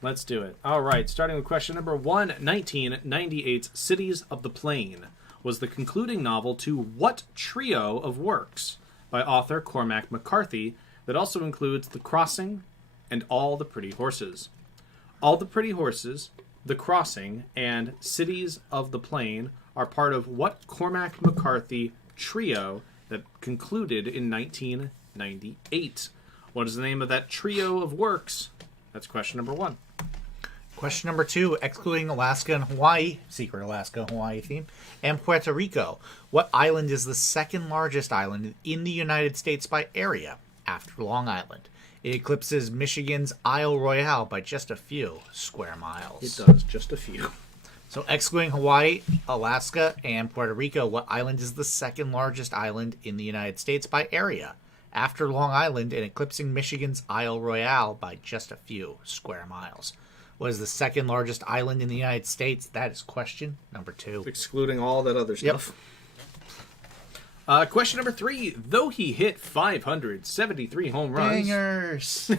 Let's do it. All right, starting with question number 1. 1998's Cities of the Plain was the concluding novel to what trio of works by author Cormac McCarthy that also includes The Crossing and All the Pretty Horses? All the Pretty Horses, The Crossing, and Cities of the Plain are part of what Cormac McCarthy trio that concluded in 1998? What is the name of that trio of works? That's question number 1. Question number 2, excluding Alaska and Hawaii, secret Alaska and Hawaii theme, and Puerto Rico, what island is the second largest island in the United States by area after Long Island? It eclipses Michigan's Isle Royale by just a few square miles. It does, just a few. So excluding Hawaii, Alaska, and Puerto Rico, what island is the second largest island in the United States by area after Long Island and eclipsing Michigan's Isle Royale by just a few square miles? What is the second largest island in the United States? That is question number 2. Excluding all that other stuff. Question number 3. Though he hit 573 home runs Bangers!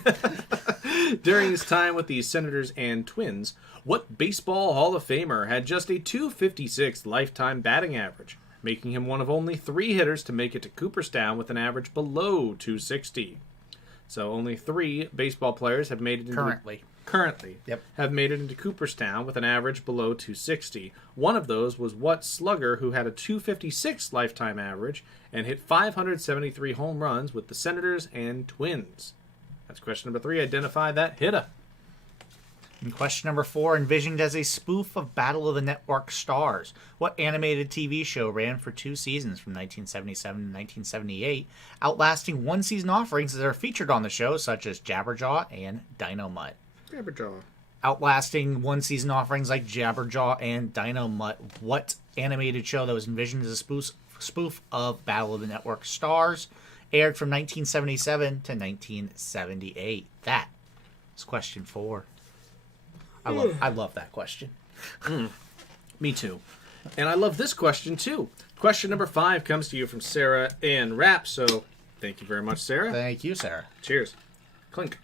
during his time with the Senators and Twins, what Baseball Hall of Famer had just a .256 lifetime batting average, making him one of only 3 hitters to make it to Cooperstown with an average below .260? So only 3 baseball players have made it into currently have made it into Cooperstown with an average below .260. One of those was what slugger who had a .256 lifetime average and hit 573 home runs with the Senators and Twins? That's question number 3. Identify that hitter. And question number 4, envisioned as a spoof of Battle of the Network Stars, what animated TV show ran for 2 seasons from 1977 to 1978, outlasting one-season offerings that are featured on the show, such as Jabberjaw and Dino-Mutt? Jabberjaw. Outlasting one-season offerings like Jabberjaw and Dino-Mutt, what animated show that was envisioned as a spoof of Battle of the Network Stars aired from 1977 to 1978? That is question 4. I love that question. Me too. And I love this question too. Question number 5 comes to you from Sarah Ann Rapp. So thank you very much, Sarah. Thank you, Sarah. Cheers. Clink.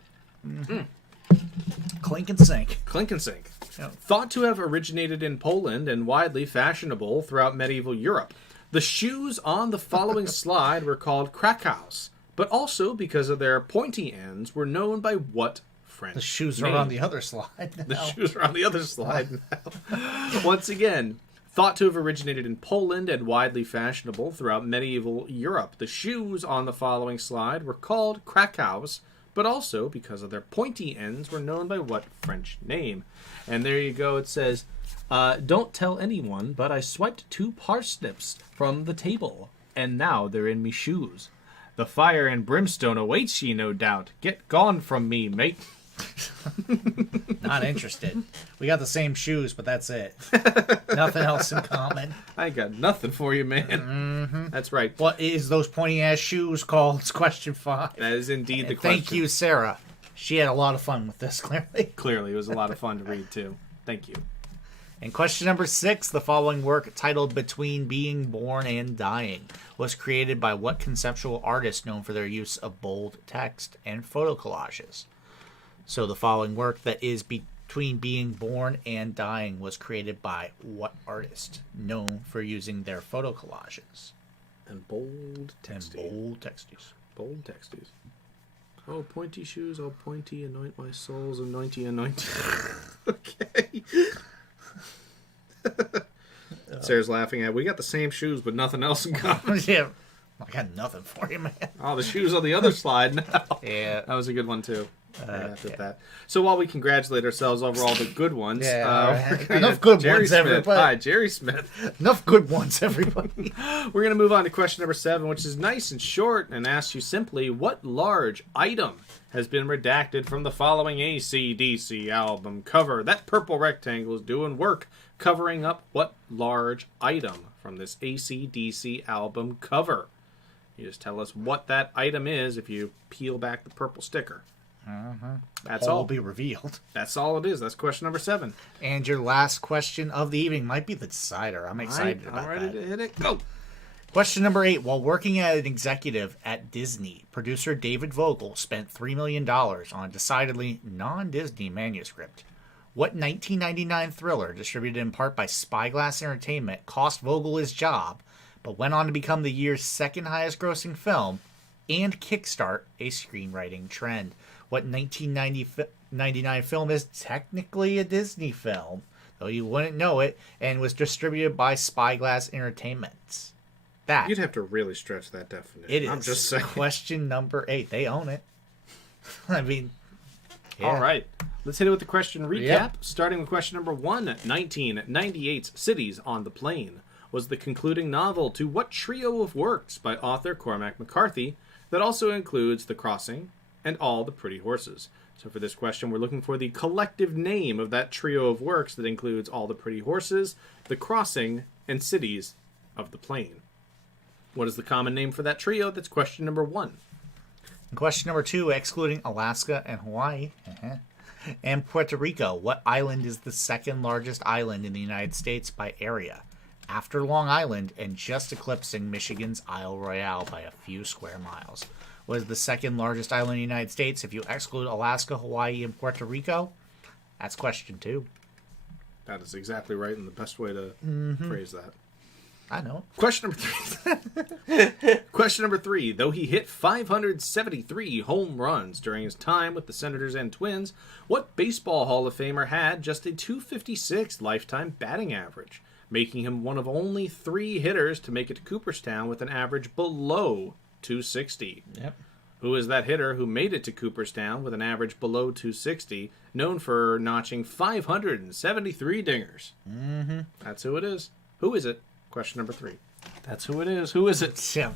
Clink and sink. Clink and sink. Yep. Thought to have originated in Poland and widely fashionable throughout medieval Europe, the shoes on the following slide were called Krakows, but also because of their pointy ends were known by what French The shoes are name? on the other slide now. The shoes are on the other slide now. Once again, thought to have originated in Poland and widely fashionable throughout medieval Europe, the shoes on the following slide were called Krakows, but also because of their pointy ends were known by what French name? And there you go. It says, don't tell anyone, but I swiped 2 parsnips from the table, and now they're in me shoes. The fire and brimstone awaits ye, no doubt. Get gone from me, mate. Not interested. We got the same shoes, but that's it. Nothing else in common. I got nothing for you, man. Mm-hmm. That's right. What is those pointy ass shoes called? It's question 5. That is indeed the question. Thank you, Sarah. She had a lot of fun with this, clearly. Clearly, it was a lot of fun to read, too. Thank you. And question number 6, the following work, titled Between Being Born and Dying, was created by what conceptual artist known for their use of bold text and photo collages? So the following work that is Between Being Born and Dying was created by what artist known for using their photo collages? And bold texties. Bold texties. Bold texties. Oh, pointy shoes, oh, pointy, anoint my souls, anointy, anointy. Okay. Sarah's laughing at, we got the same shoes, but nothing else in common. Yeah. I got nothing for you, man. Oh, the shoes on the other slide now. Yeah. That was a good one, too. With that. So while we congratulate ourselves over all the good ones, enough good Jerry ones, Smith. everybody. Hi, Jerry Smith. Enough good ones, everybody. We're going to move on to question number 7, which is nice and short and asks you simply, what large item has been redacted from the following AC/DC album cover? That purple rectangle is doing work covering up what large item from this AC/DC album cover. You just tell us what that item is if you peel back the purple sticker. That's all. Will be revealed. That's all it is. That's question number 7. And your last question of the evening might be the decider. I'm excited about I'm ready that. to hit it. Go. Question number 8. While working as an executive at Disney, producer David Vogel spent $3 million on a decidedly non-Disney manuscript. What 1999 thriller, distributed in part by Spyglass Entertainment, cost Vogel his job, but went on to become the year's second highest grossing film and kickstart a screenwriting trend? What 1999 film is technically a Disney film, though you wouldn't know it, and was distributed by Spyglass Entertainment? That You'd have to really stretch that definition. it is. I'm just saying. Question number 8. They own it. I mean, yeah. All right. Let's hit it with the question recap. Yep. Starting with question number 1. 1998's Cities on the Plain was the concluding novel to what trio of works by author Cormac McCarthy that also includes The Crossing and All the Pretty Horses? So for this question, we're looking for the collective name of that trio of works that includes All the Pretty Horses, The Crossing, and Cities of the Plain. What is the common name for that trio? That's question number 1. Question number 2, excluding Alaska and Hawaii and Puerto Rico, what island is the second largest island in the United States by area, after Long Island and just eclipsing Michigan's Isle Royale by a few square miles? What is the second largest island in the United States if you exclude Alaska, Hawaii, and Puerto Rico? That's question 2. That is exactly right, and the best way to phrase that. I know. Question number 3. Question number 3. Though he hit 573 home runs during his time with the Senators and Twins, what baseball Hall of Famer had just a .256 lifetime batting average, making him one of only 3 hitters to make it to Cooperstown with an average below .260? Yep. Who is that hitter who made it to Cooperstown with an average below .260, known for notching 573 dingers? That's who it is. Who is it? Question number 3. That's who it is. Who is it? Yeah.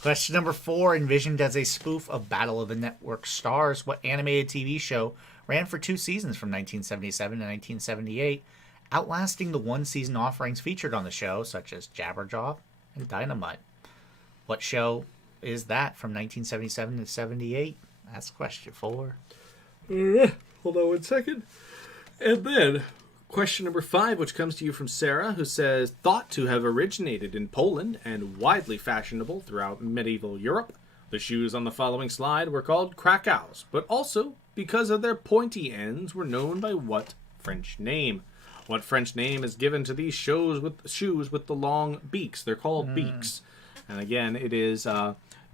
Question number 4, envisioned as a spoof of Battle of the Network Stars, what animated TV show ran for 2 seasons from 1977 to 1978, outlasting the one-season offerings featured on the show, such as Jabberjaw and Dynamite? What show is that from 1977 to 78? That's question 4. Hold on 1 second. And then, question number 5, which comes to you from Sarah, who says, thought to have originated in Poland and widely fashionable throughout medieval Europe, the shoes on the following slide were called Krakows, but also, because of their pointy ends, were known by what French name? What French name is given to these shoes with the long beaks? They're called beaks. And again, it is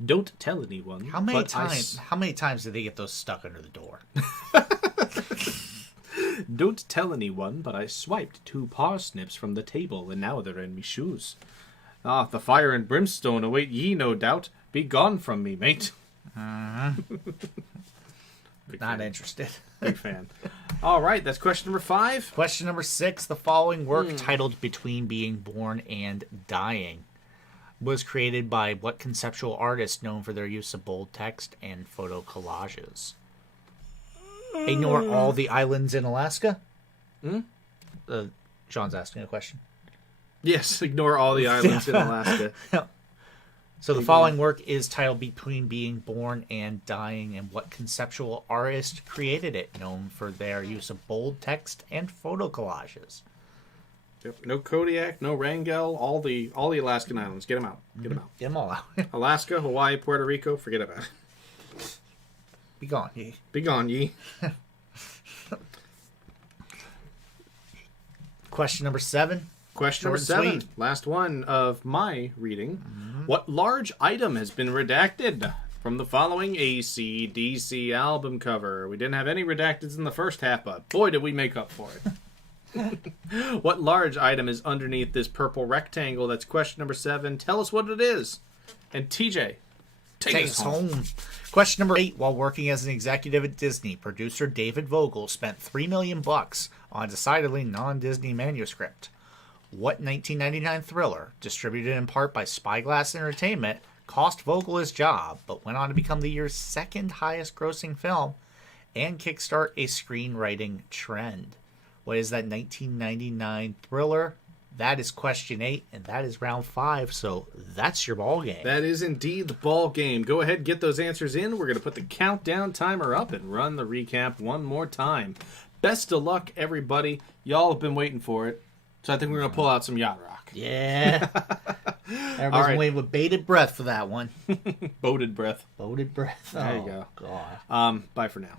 don't tell anyone. How many times did they get those stuck under the door? Don't tell anyone, but I swiped 2 parsnips from the table, and now they're in me shoes. Ah, the fire and brimstone await ye, no doubt. Be gone from me, mate. Not interested. Big fan. All right, that's question number 5. Question number 6, the following work, titled Between Being Born and Dying, was created by what conceptual artist known for their use of bold text and photo collages? Ignore all the islands in Alaska? Sean's asking a question. Yes, ignore all the islands in Alaska. So the following work is titled Between Being Born and Dying, and what conceptual artist created it, known for their use of bold text and photo collages? Yep. No Kodiak, no Wrangell, all the Alaskan islands. Get them out. Get them out. Get them all out. Alaska, Hawaii, Puerto Rico, forget about it. Be gone, ye. Be gone, ye. Question number 7. Question number Short and 7. sweet. Last one of my reading. What large item has been redacted from the following AC/DC album cover? We didn't have any redacteds in the first half, but boy, did we make up for it. What large item is underneath this purple rectangle? That's question number 7. Tell us what it is. And TJ, take us home. Question number 8. While working as an executive at Disney, producer David Vogel spent $3 million on a decidedly non-Disney manuscript. What 1999 thriller, distributed in part by Spyglass Entertainment, cost Vogel his job, but went on to become the year's second highest grossing film and kickstart a screenwriting trend? What is that 1999 thriller? That is question 8, and that is round 5, so that's your ball game. That is indeed the ball game. Go ahead and get those answers in. We're going to put the countdown timer up and run the recap one more time. Best of luck, everybody. Y'all have been waiting for it, so I think we're going to pull out some yacht rock. Yeah. Everybody's right. waiting with bated breath for that one. Boated breath. Bated breath. There you go. God. Bye for now.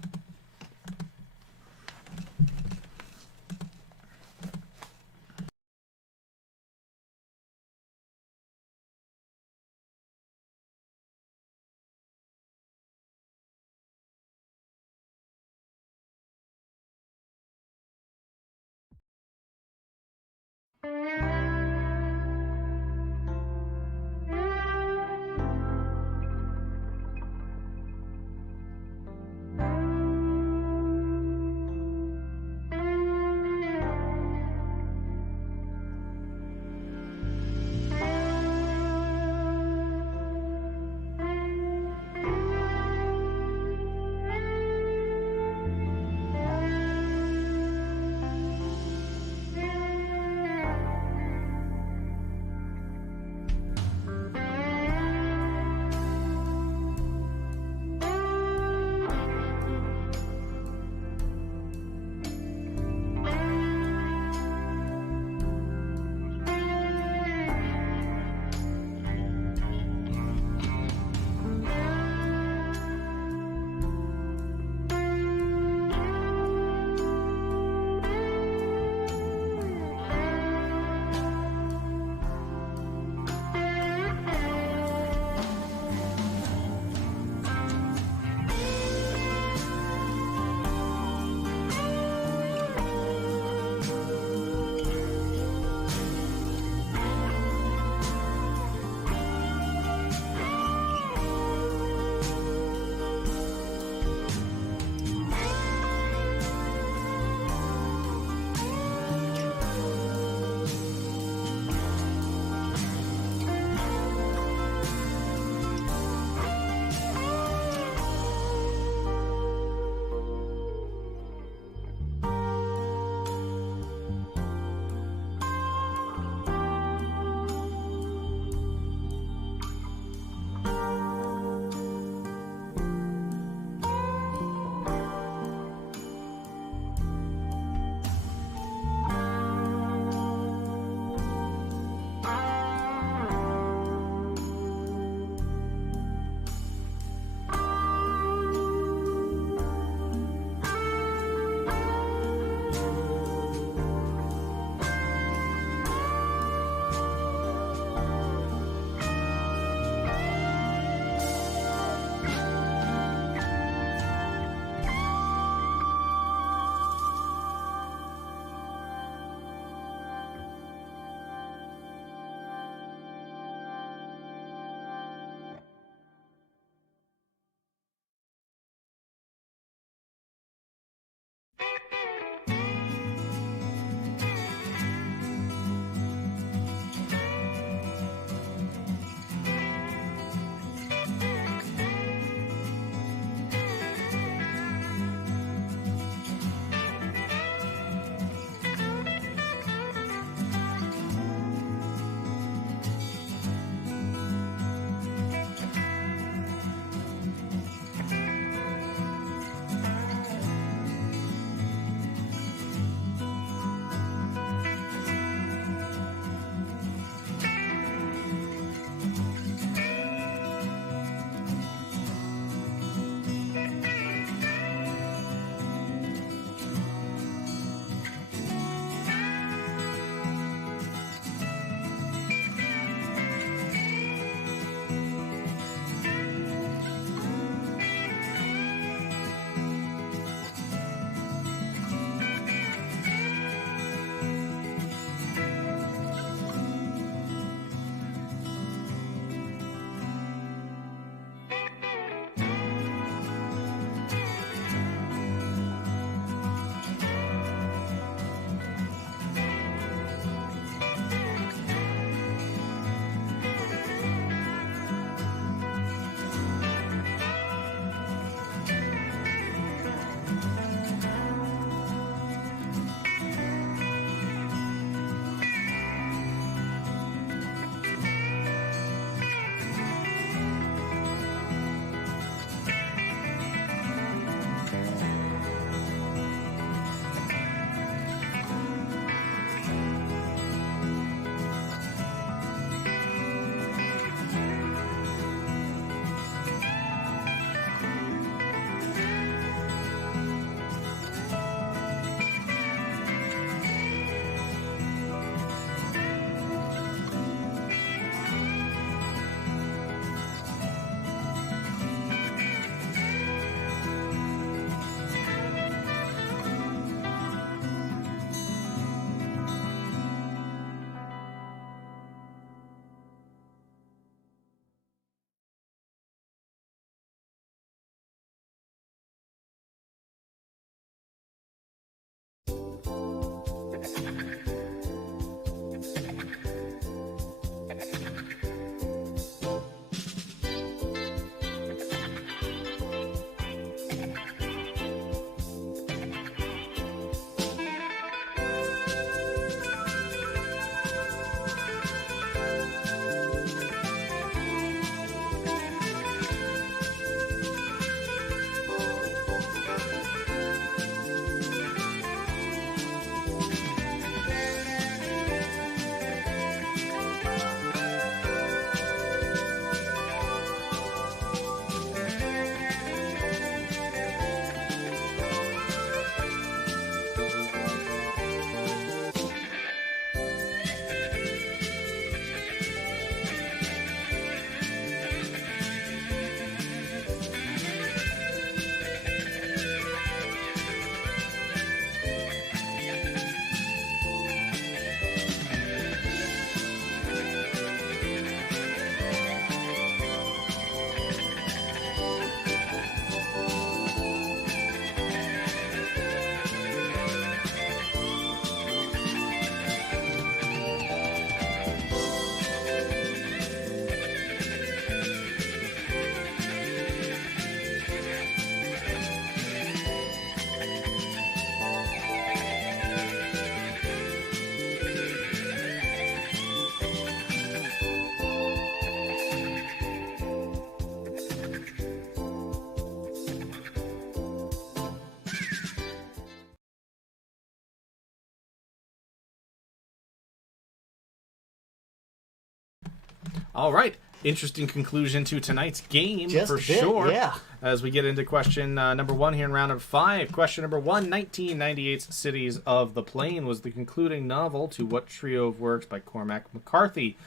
All right. Interesting conclusion to tonight's game, Just for a bit, sure. yeah. As we get into question number 1 here in round number 5. Question number 1, 1998's Cities of the Plain was the concluding novel to what trio of works by Cormac McCarthy?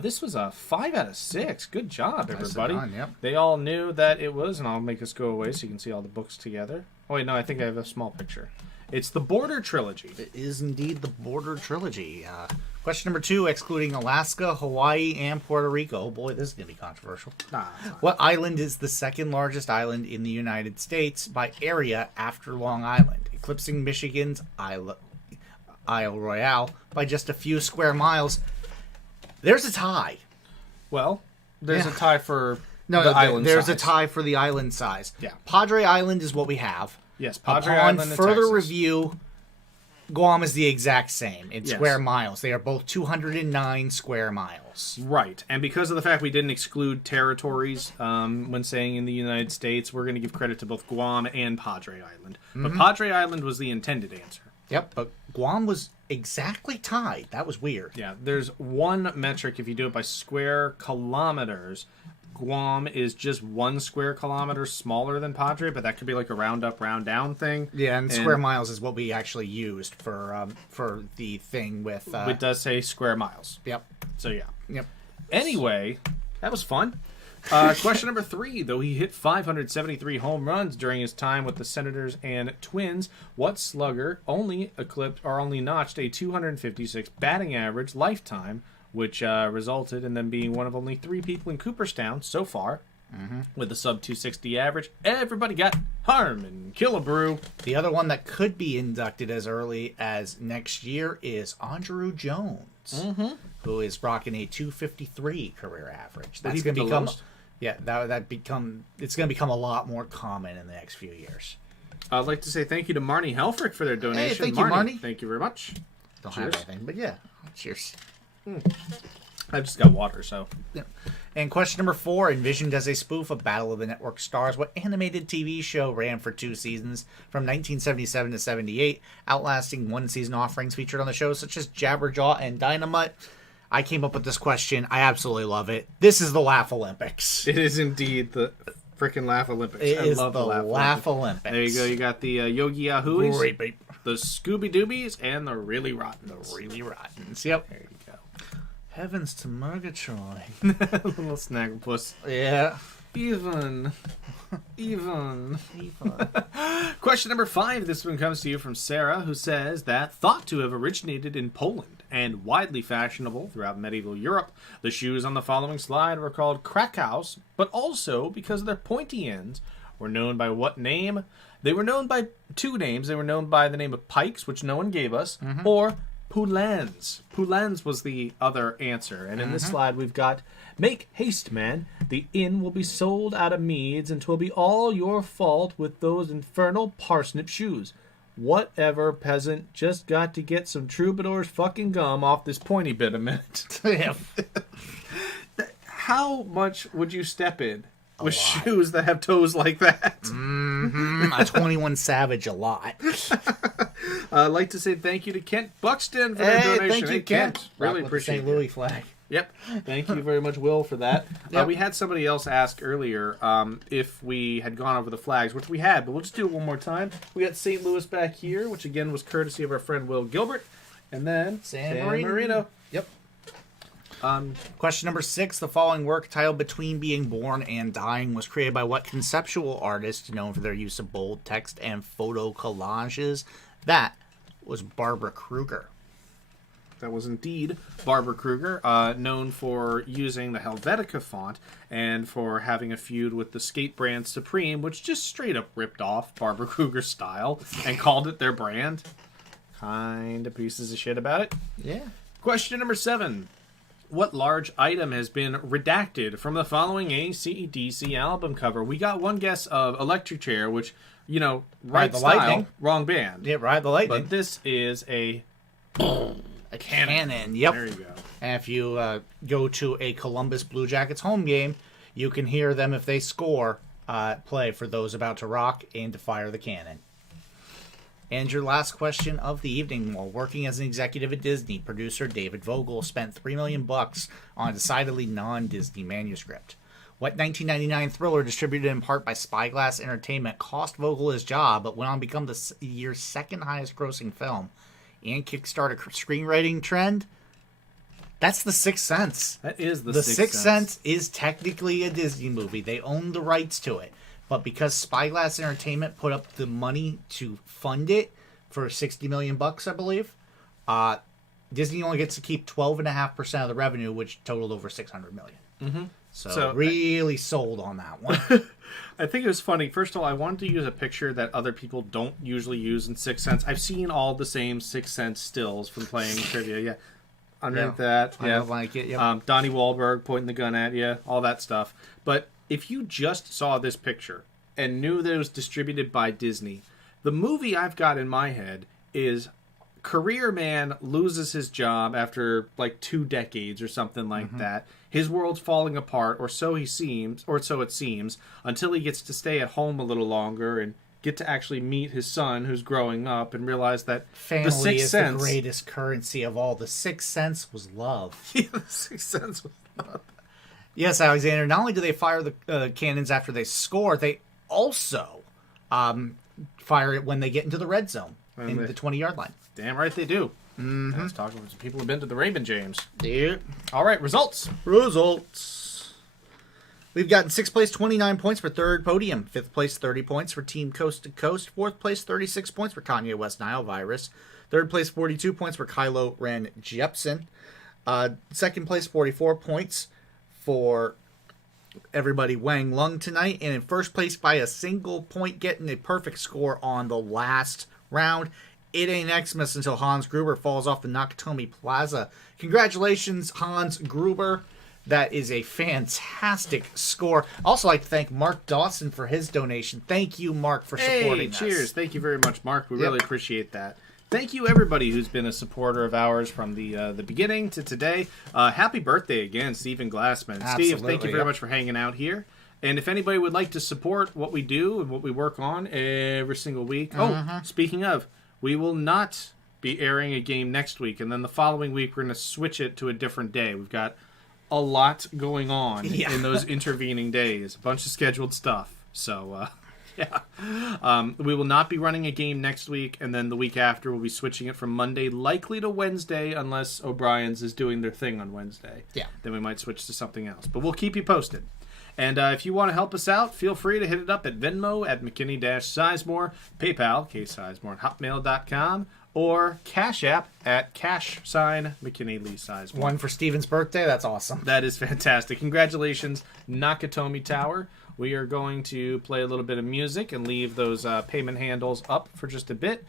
This was a 5 out of 6. Good job, everybody. done, yep. They all knew that it was, and I'll make this go away so you can see all the books together. Oh, wait, no, I think I have a small picture. It's the Border Trilogy. It is indeed the Border Trilogy. Question number 2, excluding Alaska, Hawaii, and Puerto Rico. Oh boy, this is going to be controversial. What island is the second largest island in the United States by area after Long Island, eclipsing Michigan's Isle Royale by just a few square miles? There's a tie. Well, there's Yeah. a tie for No, the island there's size. a tie for the island size. Yeah. Padre Island is what we have. Yes, Padre Upon Island in further Texas. review, Guam is the exact same in Yes. square miles. They are both 209 square miles. Right, and because of the fact we didn't exclude territories when saying in the United States, we're going to give credit to both Guam and Padre Island. But Padre Island was the intended answer. Yep, but Guam was exactly tied. That was weird. Yeah, there's one metric if you do it by square kilometers. Guam is just 1 square kilometer smaller than Padre, but that could be like a round up, round down thing. Yeah, and square miles is what we actually used for the thing with. It does say square miles. Yep. So yeah. Yep. Anyway, that was fun. Question number 3, though he hit 573 home runs during his time with the Senators and Twins, what slugger only notched a 256 batting average lifetime, which resulted in them being one of only 3 people in Cooperstown so far with a sub 260 average? Everybody got Harmon Killebrew. The other one that could be inducted as early as next year is Andrew Jones, who is rocking a 253 career average. That's he going be to the become lowest? it's going to become a lot more common in the next few years. I'd like to say thank you to Marnie Helfrich for their donation. thank you, Marnie. Thank you very much. Don't Cheers. have anything, but yeah, cheers. I've just got water, so. Yeah. And question number 4, envisioned as a spoof of Battle of the Network Stars, what animated TV show ran for 2 seasons from 1977 to 78, outlasting one-season offerings featured on the show such as Jabberjaw and Dynamite? I came up with this question. I absolutely love it. This is the Laugh Olympics. It is indeed the freaking Laugh Olympics. It I is love the Laugh Olympics. There you go. You got the Yogi Yahooies, Great, babe. the Scooby Doobies, and the Really Rotten. Really rotten. Yep. There you go. Heavens to Murgatroyd. Little Snagglepuss. Yeah. Even. Question number 5. This one comes to you from Sarah, who says that thought to have originated in Poland and widely fashionable throughout medieval Europe, the shoes on the following slide were called Krakau's, but also because of their pointy ends were known by what name? They were known by 2 names. They were known by the name of Pikes, which no one gave us, or Poulens. Poulens was the other answer. And in this slide we've got, make haste, man. The inn will be sold out of meads, and 'twill be all your fault with those infernal parsnip shoes. Whatever, peasant. Just got to get some troubadour's fucking gum off this pointy bit a minute. Yeah. How much would you step in with shoes that have toes like that? A 21 Savage a lot. I'd like to say thank you to Kent Buxton for their donation. Thank you, Hey, Kent. Really Rock with the appreciate St. it. Louis flag. Yep. Thank you very much, Will, for that. Yep. We had somebody else ask earlier if we had gone over the flags, which we had, but we'll just do it one more time. We got St. Louis back here, which again was courtesy of our friend Will Gilbert. And then San San Marino. Marino. Yep. Question number 6. The following work, titled Between Being Born and Dying, was created by what conceptual artist known for their use of bold text and photo collages? That was Barbara Kruger. That was indeed Barbara Kruger, known for using the Helvetica font and for having a feud with the skate brand Supreme, which just straight up ripped off Barbara Kruger's style and called it their brand. Kind of pieces of shit about it. Yeah. Question number 7. What large item has been redacted from the following AC/DC album cover? We got one guess of Electric Chair, which, you know, right the style, Lightning. wrong band. Yeah, Ride the Lightning. But this is a cannon. Yep. There you go. And if you go to a Columbus Blue Jackets home game, you can hear them if they score play for those about to rock and to fire the cannon. And your last question of the evening: while working as an executive at Disney, producer David Vogel spent $3 million on a decidedly non-Disney manuscript. What 1999 thriller, distributed in part by Spyglass Entertainment, cost Vogel his job, but went on to become the year's second highest-grossing film and kickstart a screenwriting trend? That's The Sixth Sense. That is The Sixth Sense is technically a Disney movie. They own the rights to it. But because Spyglass Entertainment put up the money to fund it for $60 million, I believe, Disney only gets to keep 12.5% of the revenue, which totaled over $600 million. Mm-hmm. So really sold on that one. I think it was funny. First of all, I wanted to use a picture that other people don't usually use in Sixth Sense. I've seen all the same Sixth Sense stills from playing trivia. Yeah. Underneath that. I Yeah. don't like it. Yep. Donnie Wahlberg pointing the gun at you. All that stuff. But if you just saw this picture and knew that it was distributed by Disney, the movie I've got in my head is career man loses his job after like 2 decades or something like that. His world's falling apart, or so it seems, until he gets to stay at home a little longer and get to actually meet his son who's growing up and realize that Family the Sixth is Sense, the greatest currency of all. The Sixth Sense was love. Yeah, the Sixth Sense was Yes, Alexander, not only do they fire the cannons after they score, they also fire it when they get into the red zone, in the 20-yard line. damn right they do. Let's talk about some people who've been to the Raymond James. Dude. All right, results. We've gotten 6th place, 29 points for third podium. 5th place, 30 points for Team Coast to Coast. 4th place, 36 points for Kanye West Nile Virus. 3rd place, 42 points for Kylo Ren Jepsen. 2nd place, 44 points for everybody Wang Lung tonight. And in 1st place by a single point, getting a perfect score on the last round. It ain't Xmas until Hans Gruber falls off the Nakatomi Plaza. Congratulations, Hans Gruber. That is a fantastic score. Also like to thank Mark Dawson for his donation. Thank you, Mark, for supporting us. Cheers. Thank you very much, Mark. We really appreciate that. Thank you, everybody who's been a supporter of ours from the beginning to today. Happy birthday again, Stephen Glassman. Absolutely, Steve, thank you very much for hanging out here. And if anybody would like to support what we do and what we work on every single week. Oh, speaking of, we will not be airing a game next week. And then the following week, we're going to switch it to a different day. We've got a lot going on in those intervening days. A bunch of scheduled stuff. So, we will not be running a game next week, and then the week after we'll be switching it from Monday likely to Wednesday, unless O'Brien's is doing their thing on Wednesday. Yeah. Then we might switch to something else. But we'll keep you posted. And if you want to help us out, feel free to hit it up at Venmo at McKinney-Sizemore, PayPal, ksizemore at hotmail.com, or Cash App at #McKinney Lee Sizemore. One for Steven's birthday. That's awesome. That is fantastic. Congratulations, Nakatomi Tower. We are going to play a little bit of music and leave those payment handles up for just a bit.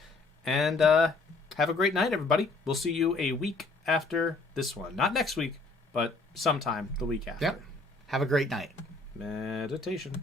And have a great night, everybody. We'll see you a week after this one. Not next week, but sometime the week after. Yep. Have a great night. Meditation.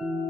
you.